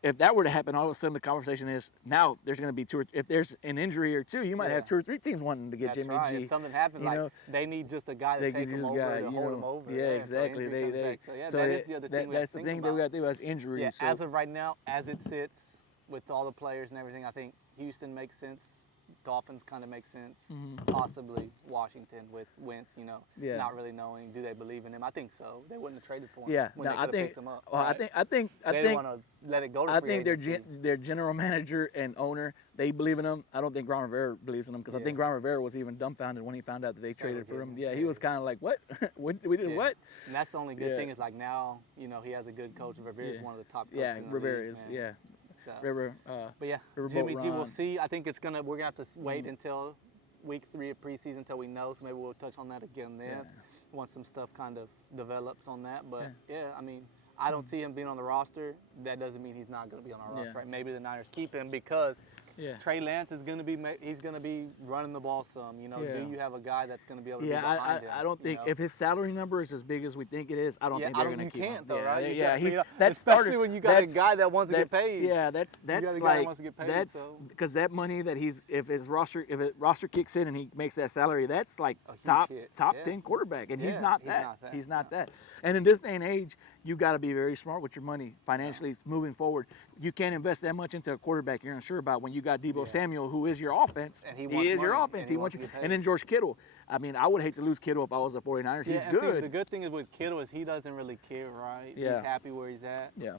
if that were to happen, all of a sudden the conversation is now there's going to be if there's an injury or two, you might have 2 or 3 teams wanting to get Jimmy G. If something happens, they need just a guy to take him over to hold him over. Yeah, exactly. So that is the other thing that's the thing that we got to do as injuries. Yeah, as of right now, as it sits with all the players and everything, I think Houston makes sense. Dolphins kind of make sense. Possibly Washington with Wentz, not really knowing. Do they believe in him? I think so. They wouldn't have traded for him. Yeah, when I think. Picked him up, I think. They didn't want to let it go. To I think their general manager and owner, they believe in him. I don't think Ron Rivera believes in him because I think Ron Rivera was even dumbfounded when he found out that they traded for him. Yeah, he was kind of like, "What? We did what?" And that's the only good thing is like now, he has a good coach. Rivera is one of the top coaches. Yeah, in the Rivera league, is. man. Yeah. So, but Jimmy G, we'll see. I think we're gonna have to wait until week 3 of preseason until we know. So maybe we'll touch on that again then, once some stuff kind of develops on that. But I mean, I don't see him being on the roster. That doesn't mean he's not going to be on our roster. Right? Maybe the Niners keep him because Yeah. Trey Lance is going to be running the ball some. You know, Yeah. do you have a guy that's going to be able to Yeah, be behind him? I don't think if his salary number is as big as we think it is, I don't think they're going to keep him. You can't though, Yeah, right? yeah, he's that especially started, when you got a guy that wants to get paid. Yeah, that's got a guy that like wants to get paid, that's so. because that money that if his roster kicks in and he makes that salary, that's like top Yeah. 10 quarterback, and he's Yeah, not he's that. not that. He's not that. And in this day and age, you got to be very smart with your money financially moving forward. You can't invest that much into a quarterback you're unsure about when you got Deebo Samuel, who is your offense. And he is your money, offense. and He he wants wants you. to get paid. And then George Kittle. I mean, I would hate to lose Kittle if I was the 49ers. He's and good. See, the good thing is with Kittle is he doesn't really care, right? Yeah. He's happy where he's at. Yeah.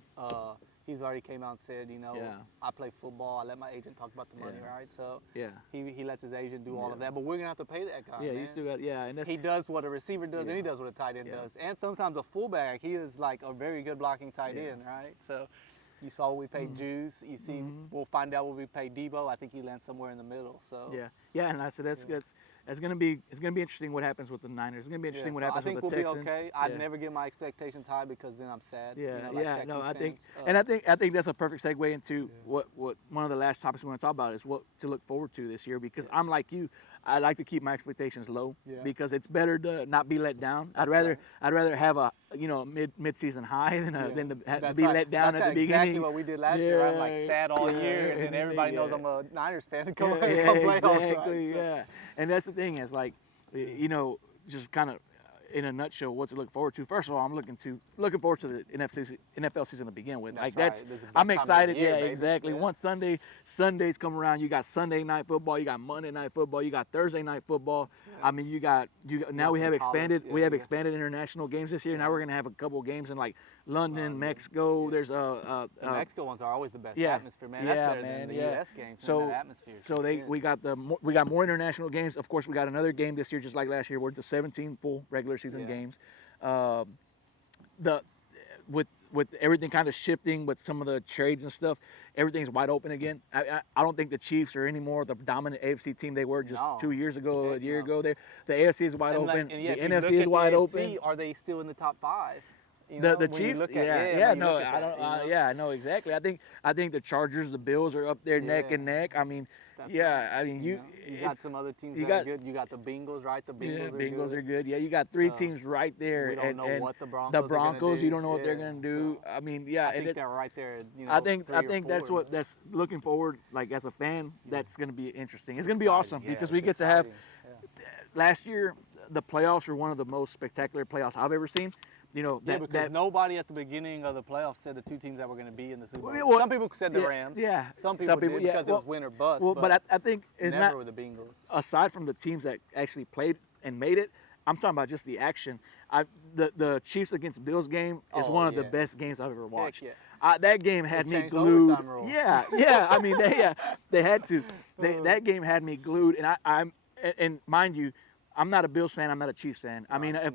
He's already came out and said, you know, Yeah. I play football. I let my agent talk about the money, right? So Yeah. he lets his agent do all of that. But we're gonna have to pay that guy. Yeah, man. you still got and that's He does what a receiver does, and he does what a tight end does. And sometimes a fullback, he is like a very good blocking tight end, right? So you saw what we paid Juice. You see, we'll find out what we paid Debo. I think he lands somewhere in the middle. So yeah, and I said it's gonna be interesting what happens with the Niners. It's gonna be interesting what happens with the Texans. I think we'll be okay. I'd never get my expectations high because then I'm sad. Yeah, you know, like Texans no, I think, fans. and I think that's a perfect segue into what one of the last topics we want to talk about is what to look forward to this year. Because I'm like you, I like to keep my expectations low because it's better to not be let down. I'd rather have a mid-season high than to be let down at the beginning. Exactly what we did last year. I'm like sad all year, and then everybody knows I'm a Niners fan. Come play exactly, right? And that's the thing is like, just kind of in a nutshell, what to look forward to. First of all, I'm looking forward to the NFL season to begin with. I'm excited. Year, yeah, baby. exactly. Yeah. Once Sundays come around, you got Sunday night football, you got Monday night football, you got Thursday night football. Yeah. I mean, you got now we have expanded. We have expanded international games this year. Yeah. Now we're gonna have a couple of games in like London, Mexico. Yeah. There's the Mexico ones are always the best atmosphere, man. That's better than the US games. So that atmosphere. we got more international games. Of course, we got another game this year, just like last year. We're to 17 full regular season games. With everything kind of shifting with some of the trades and stuff, everything's wide open again. I don't think the Chiefs are anymore the dominant AFC team they were just 2 years ago, a year ago. The AFC is wide open. The NFC is wide open. Are they still in the top 5? The Chiefs, I know exactly. I think the Chargers, the Bills are up there neck and neck. I mean, you got some other teams that are good. You got the Bengals, right? The Bengals are good. Yeah, you got 3 teams right there. We don't know what the Broncos. The Broncos, you don't know what they're gonna do. I mean, I think they're right there. I think that's that's looking forward. Like as a fan, that's gonna be interesting. It's gonna be awesome because we get to have. Last year, the playoffs were one of the most spectacular playoffs I've ever seen. Because nobody at the beginning of the playoffs said the 2 teams that were going to be in the Super Bowl. Well, some people said the Rams. Yeah. Some people did because it was win or bust. Well, but I think it's never not with the Bengals. Aside from the teams that actually played and made it, I'm talking about just the action. The Chiefs against Bills game is one of the best games I've ever watched. That game had me glued. Yeah. I mean, they had to. That game had me glued, and mind you, I'm not a Bills fan. I'm not a Chiefs fan. I mean, I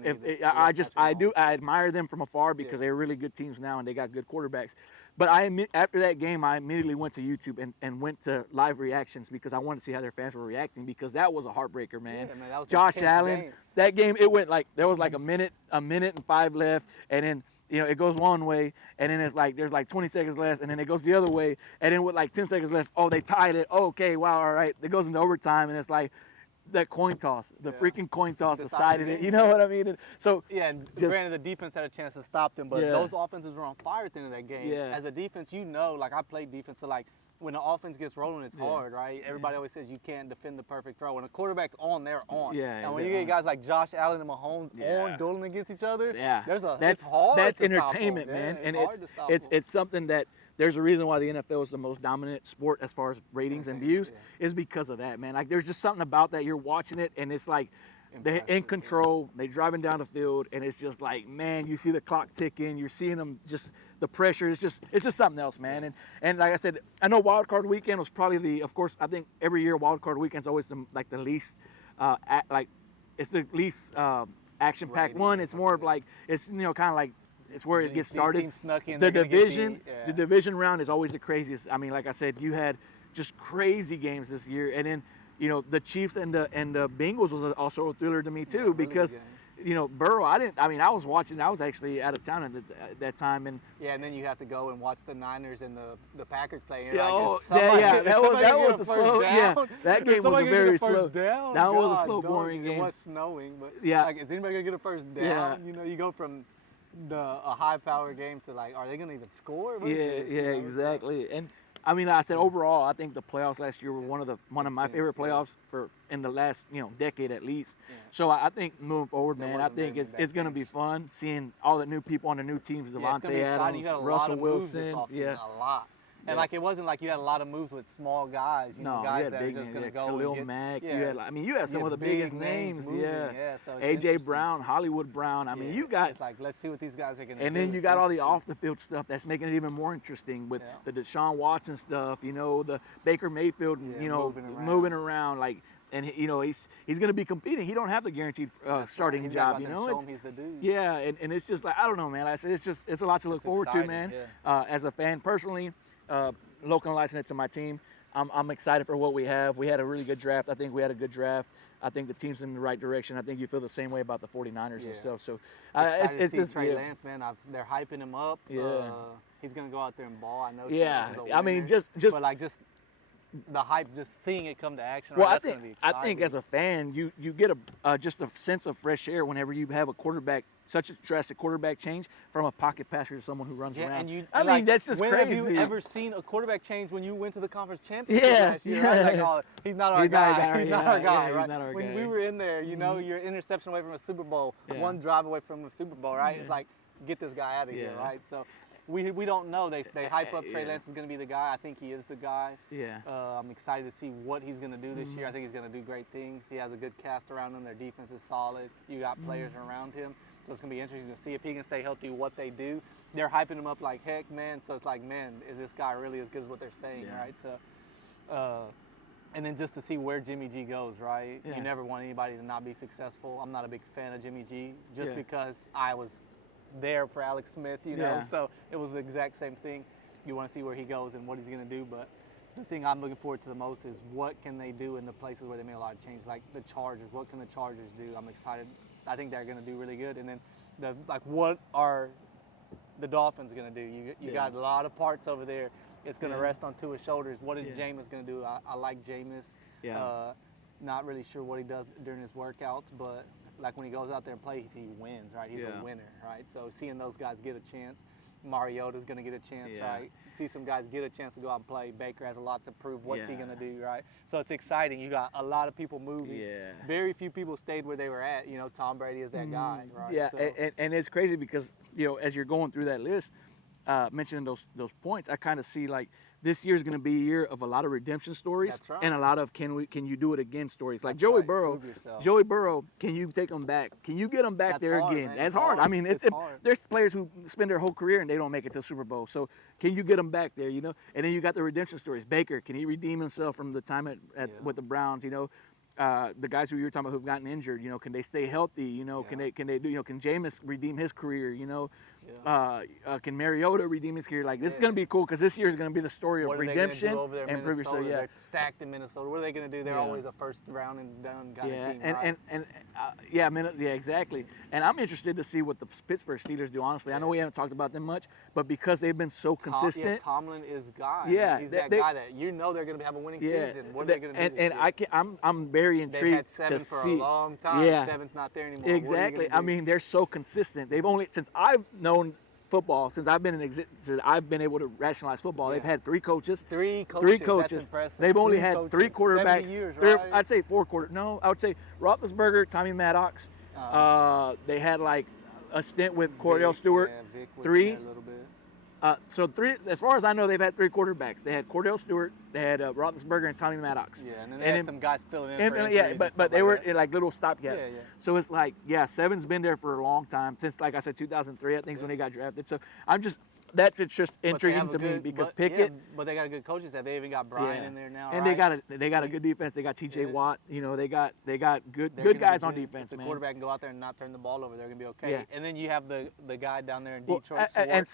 admire them from afar because they're really good teams now and they got good quarterbacks. But after that game, I immediately went to YouTube and went to live reactions because I wanted to see how their fans were reacting because that was a heartbreaker, man. Yeah, man, that was Josh Allen, that game, it went like there was like a minute and 5 left, and then it goes one way, and then it's like there's like 20 seconds left, and then it goes the other way, and then with like 10 seconds left, they tied it. Oh, okay, wow, all right. It goes into overtime, and it's like. That coin toss, freaking coin toss decided it. You know what I mean? And so and granted, the defense had a chance to stop them, but those offenses were on fire at the end of that game. Yeah. As a defense, like I played defense, so like when the offense gets rolling, it's hard, right? Everybody always says you can't defend the perfect throw. When a quarterback's on, they're on. Yeah. And when you get guys like Josh Allen and Mahomes on dueling against each other, that's hard. That's to entertainment, stop man. and it's something that. There's a reason why the NFL is the most dominant sport as far as ratings and views is because of that, man. Like there's just something about that. You're watching it and it's like they're in control. They're driving down the field and it's just like, man, you see the clock ticking. You're seeing them just the pressure. It's just something else, man. And like I said, I know Wild Card Weekend was probably of course, I think every year Wild Card Weekend is always the least it's the least action-packed one. It's more of like it's kind of like. It's where it gets started. The division round is always the craziest. I mean, like I said, you had just crazy games this year, and then the Chiefs and the Bengals was also a thriller to me too because Burrow, I was watching. I was actually out of town at that time, and yeah, and then you have to go and watch the Niners and the Packers play. And that was a slow. Down? Yeah, that game was a very slow. Down? That was a God, slow, boring game. It was snowing, but yeah, like, is anybody gonna get a first down? Yeah. You go from a high power game to like, are they gonna even score? Exactly. And I said overall, I think the playoffs last year were one of my favorite playoffs in the last decade at least. Yeah. So I think moving forward, man, I think it's going to be fun seeing all the new people on the new teams: Devontae Adams, Russell Wilson. A lot. And like it wasn't like you had a lot of moves with small guys, guys that are just going to go. Khalil Mack. You had some of the biggest names. So AJ Brown, Hollywood Brown. You got. It's like, let's see what these guys are going to do. And then you got all the off the field stuff that's making it even more interesting with the Deshaun Watson stuff. The Baker Mayfield. Moving around like. And he's going to be competing. He don't have the guaranteed starting job. He's the dude. Yeah, and it's just like I don't know, man. It's a lot to look forward to, man. Yeah. As a fan personally. Localizing it to my team, I'm excited for what we have. We had a really good draft. I think we had a good draft. I think the team's in the right direction. I think you feel the same way about the 49ers and stuff. So it's just Trey Lance, man. They're hyping him up. Yeah, he's gonna go out there and ball. I know. Yeah, but like just the hype, just seeing it come to action. Well, right, I think as a fan, you get just a sense of fresh air whenever you have a quarterback, such a drastic quarterback change from a pocket passer to someone who runs around. And that's just when crazy. Have you ever seen a quarterback change when you went to the conference championship last year? Yeah. Right? Like, he's not our guy. He's not our guy. Right? He's not our when guy. we were in there, you're an interception away from a Super Bowl, one drive away from a Super Bowl, right? It's like, get this guy out of here, right? So. We don't know. They hype up Trey Lance is going to be the guy. I think he is the guy. Yeah. I'm excited to see what he's going to do this year. I think he's going to do great things. He has a good cast around him. Their defense is solid. You got players around him. So it's going to be interesting to see if he can stay healthy, what they do. They're hyping him up like heck, man. So it's like, man, is this guy really as good as what they're saying, right? So, and then just to see where Jimmy G goes, right? Yeah. You never want anybody to not be successful. I'm not a big fan of Jimmy G just because I was there for Alex Smith, so it was the exact same thing. You want to see where he goes and what he's going to do, but the thing I'm looking forward to the most is what can they do in the places where they made a lot of changes, like the Chargers. What can the Chargers do? I'm excited. I think they're going to do really good. And then what are the Dolphins going to do? You got a lot of parts over there. It's going to rest on Tua's shoulders. What is Jameis going to do? I like Jameis. Yeah. Not really sure what he does during his workouts, but like when he goes out there and plays, he wins, right? He's a winner, right? So seeing those guys get a chance, Mariota's going to get a chance, right? See some guys get a chance to go out and play. Baker has a lot to prove. What's he going to do, right? So it's exciting. You got a lot of people moving. Yeah. Very few people stayed where they were at. Tom Brady is that guy, right? Yeah, so. and it's crazy because, as you're going through that list, mentioning those points, I kind of see like this year is going to be a year of a lot of redemption stories and a lot of can you do it again stories. Like Joey Burrow, can you take him back? Can you get him back there hard, again? Man. That's hard. I mean, it's hard. There's players who spend their whole career and they don't make it to the Super Bowl. So can you get them back there? And then you got the redemption stories. Baker, can he redeem himself from the time with the Browns? The guys who you're talking about who've gotten injured, can they stay healthy? Can they do? Can Jameis redeem his career? Can Mariota redeem his career? Like this is gonna be cool because this year is gonna be the story of redemption and prove yourself. They're stacked in Minnesota. What are they gonna do? They're always a first round and done kind of team. Exactly. And I'm interested to see what the Pittsburgh Steelers do. Honestly, I know we haven't talked about them much, but because they've been so consistent. Tomlin is guy. Yeah, he's that guy that they're gonna have a winning season. What are they gonna do? And I'm very intrigued They've had 7 to for see. a long time. Yeah. 7's not there anymore. Exactly. I mean, they're so consistent. They've only since I've known football, since I've been since I've been able to rationalize football. They've had 3 coaches. 3 coaches. That's impressive. They've only had 3 quarterbacks. 70 years, right? I'd say 4 quarterbacks. No, I would say Roethlisberger, Tommy Maddox. They had like a stint with Cordell Stewart. Vic was 3. there a little bit. So 3, as far as I know, they've had 3 quarterbacks. They had Cordell Stewart, they had Roethlisberger, and Tommy Maddox. Yeah, and then they had some guys filling in. But they were in like little stopgaps. Yeah. So it's like, 7's been there for a long time since, like I said, 2003. I think is when he got drafted. So that's just intriguing to me because Pickett. But they got a good coaching staff. They even got Brian in there now. And right? they got a good defense. They got T.J. Watt. They got good guys on defense. If the man. quarterback can go out there and not turn the ball over, they're gonna be okay. Yeah. And then you have the guy down there in Detroit, and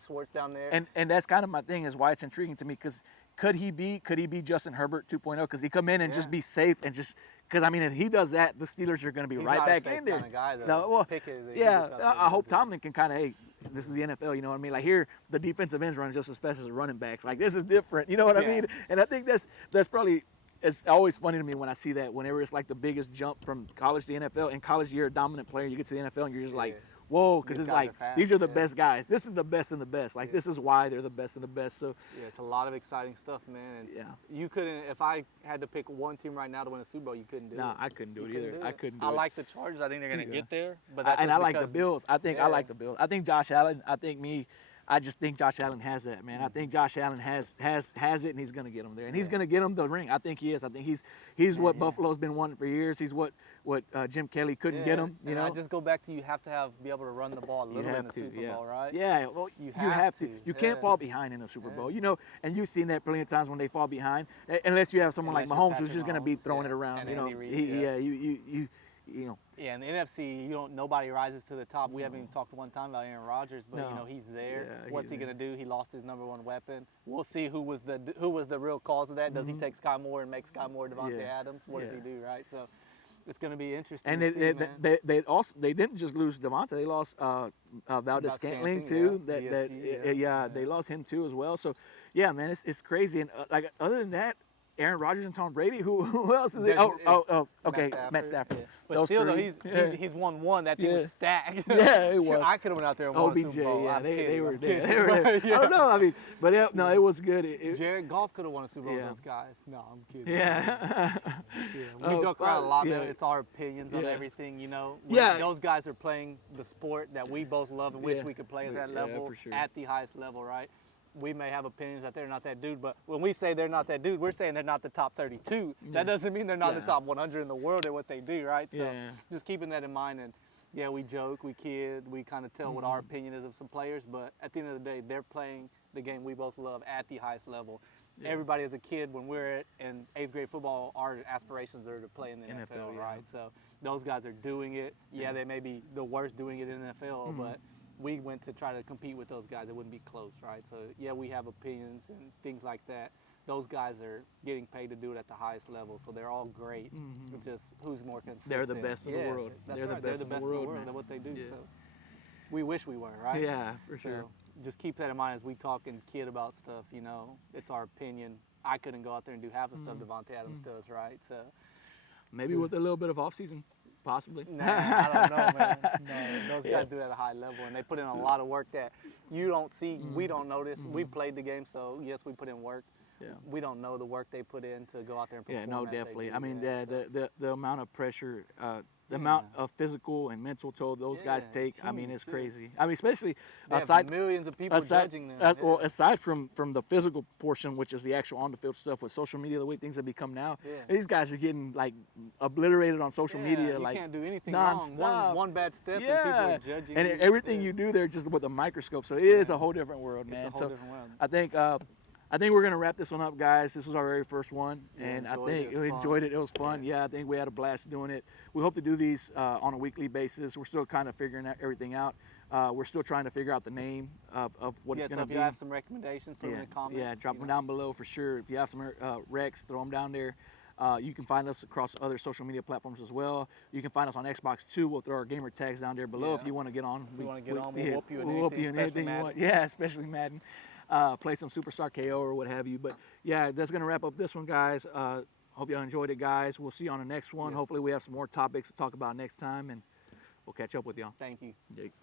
Swartz down there. And that's kind of my thing is why it's intriguing to me because could he be Justin Herbert 2.0? Because he come in and just be safe and just because I mean if he does that, the Steelers are going to be He's right not back a safe in there. Kind of guy, though. No, well, yeah, I hope Tomlin can kind of this is the NFL, you know what I mean? Like here, the defensive ends run just as fast as the running backs. Like this is different, you know what I mean? And I think that's probably. It's always funny to me when I see that. Whenever it's like the biggest jump from college to NFL. In college, you're a dominant player. You get to the NFL, and you're just like, whoa, because it's like fast, these are the best guys. This is the best and the best. Like this is why they're the best and the best. So it's a lot of exciting stuff, man. And you couldn't. If I had to pick one team right now to win a Super Bowl, you couldn't do it. No, I couldn't do it either. I couldn't do it. I like the Chargers. I think they're gonna get there. But and I like the Bills. I like the Bills. I think Josh Allen. I just think Josh Allen has that, man. I think Josh Allen has it, and he's going to get them there. And he's going to get them the ring. I think he is. I think he's what Buffalo's been wanting for years. He's what Jim Kelly couldn't get him, you know. I just go back to you have to be able to run the ball a little bit in the Super Bowl, right? Yeah, well, you have to. You can't fall behind in a Super Bowl, you know. And you've seen that plenty of times when they fall behind, unless you have someone like Mahomes who's just going to be throwing it around, you know. You know. Yeah, in the NFC, nobody rises to the top. We haven't even talked one time about Aaron Rodgers, but he's there. What's he gonna do? He lost his number one weapon. We'll see who was the real cause of that. Does he take Sky Moore and make Sky Moore Devontae Adams? What does he do, right? So it's gonna be interesting. And they didn't just lose Devontae. They lost Valdez-Scantling too. They lost him too as well. So yeah, man, it's crazy. And like other than that. Aaron Rodgers and Tom Brady. Who else is it? Okay, Matt Stafford. Yeah. But still, though, he's won one. That team was stacked. Yeah, it was. I could have went out there and won a Super Bowl. Yeah, they were there. They were there. I don't know. I mean, but it was good. Jared Goff could have won a Super Bowl with those guys. No, I'm kidding. Yeah. We joke around a lot. It's our opinions on everything, you know. Those guys are playing the sport that we both love and wish we could play at that level, at the highest level, right? We may have opinions that they're not that dude, but when we say they're not that dude, we're saying they're not the top 32. That doesn't mean they're not the top 100 in the world at what they do, right? So just keeping that in mind, and we joke, we kid, we kind of tell what our opinion is of some players, but at the end of the day, they're playing the game we both love at the highest level. Everybody as a kid, when we're in 8th grade football, our aspirations are to play in the NFL, right? So those guys are doing it. Yeah, they may be the worst doing it in the NFL, but we went to try to compete with those guys. It wouldn't be close, right? So, we have opinions and things like that. Those guys are getting paid to do it at the highest level, so they're all great. It's just who's more consistent. They're the best in the world. They're the best in the world at what they do. So we wish we were, right? Yeah, for sure. So just keep that in mind as we talk and kid about stuff, It's our opinion. I couldn't go out there and do half the stuff Devontae Adams does, right? So maybe with a little bit of off-season. Possibly. Nah, I don't know, man. No, those guys do it at a high level, and they put in a lot of work that you don't see, we don't notice. We played the game, so yes, we put in work. Yeah. We don't know the work they put in to go out there and perform. Yeah, no, definitely. I mean, the amount of pressure, the amount of physical and mental toll those guys take, I mean, it's crazy. I mean, especially aside millions of people judging them. Well, aside from the physical portion, which is the actual on-the-field stuff with social media, the way things have become now, these guys are getting, like, obliterated on social media. You like, can't do anything non-stop. wrong. One bad step and people are judging and you. everything you do there just with a microscope. So it is a whole different world, man. It's a whole different world. I think we're going to wrap this one up, guys. This was our very first one, and I think we enjoyed it. It was fun. Yeah, I think we had a blast doing it. We hope to do these on a weekly basis. We're still kind of figuring everything out. We're still trying to figure out the name of what it's going to be. If you have some recommendations, put them in the comments. Yeah, drop them down below for sure. If you have some recs, throw them down there. You can find us across other social media platforms as well. You can find us on Xbox too. We'll throw our gamer tags down there below if you want to get on. We'll whoop you in anything you want. Yeah, especially Madden. Play some Superstar KO or what have you. But yeah, that's going to wrap up this one, guys. Hope y'all enjoyed it, guys. We'll see you on the next one. Hopefully we have some more topics to talk about next time, and we'll catch up with y'all. Thank you.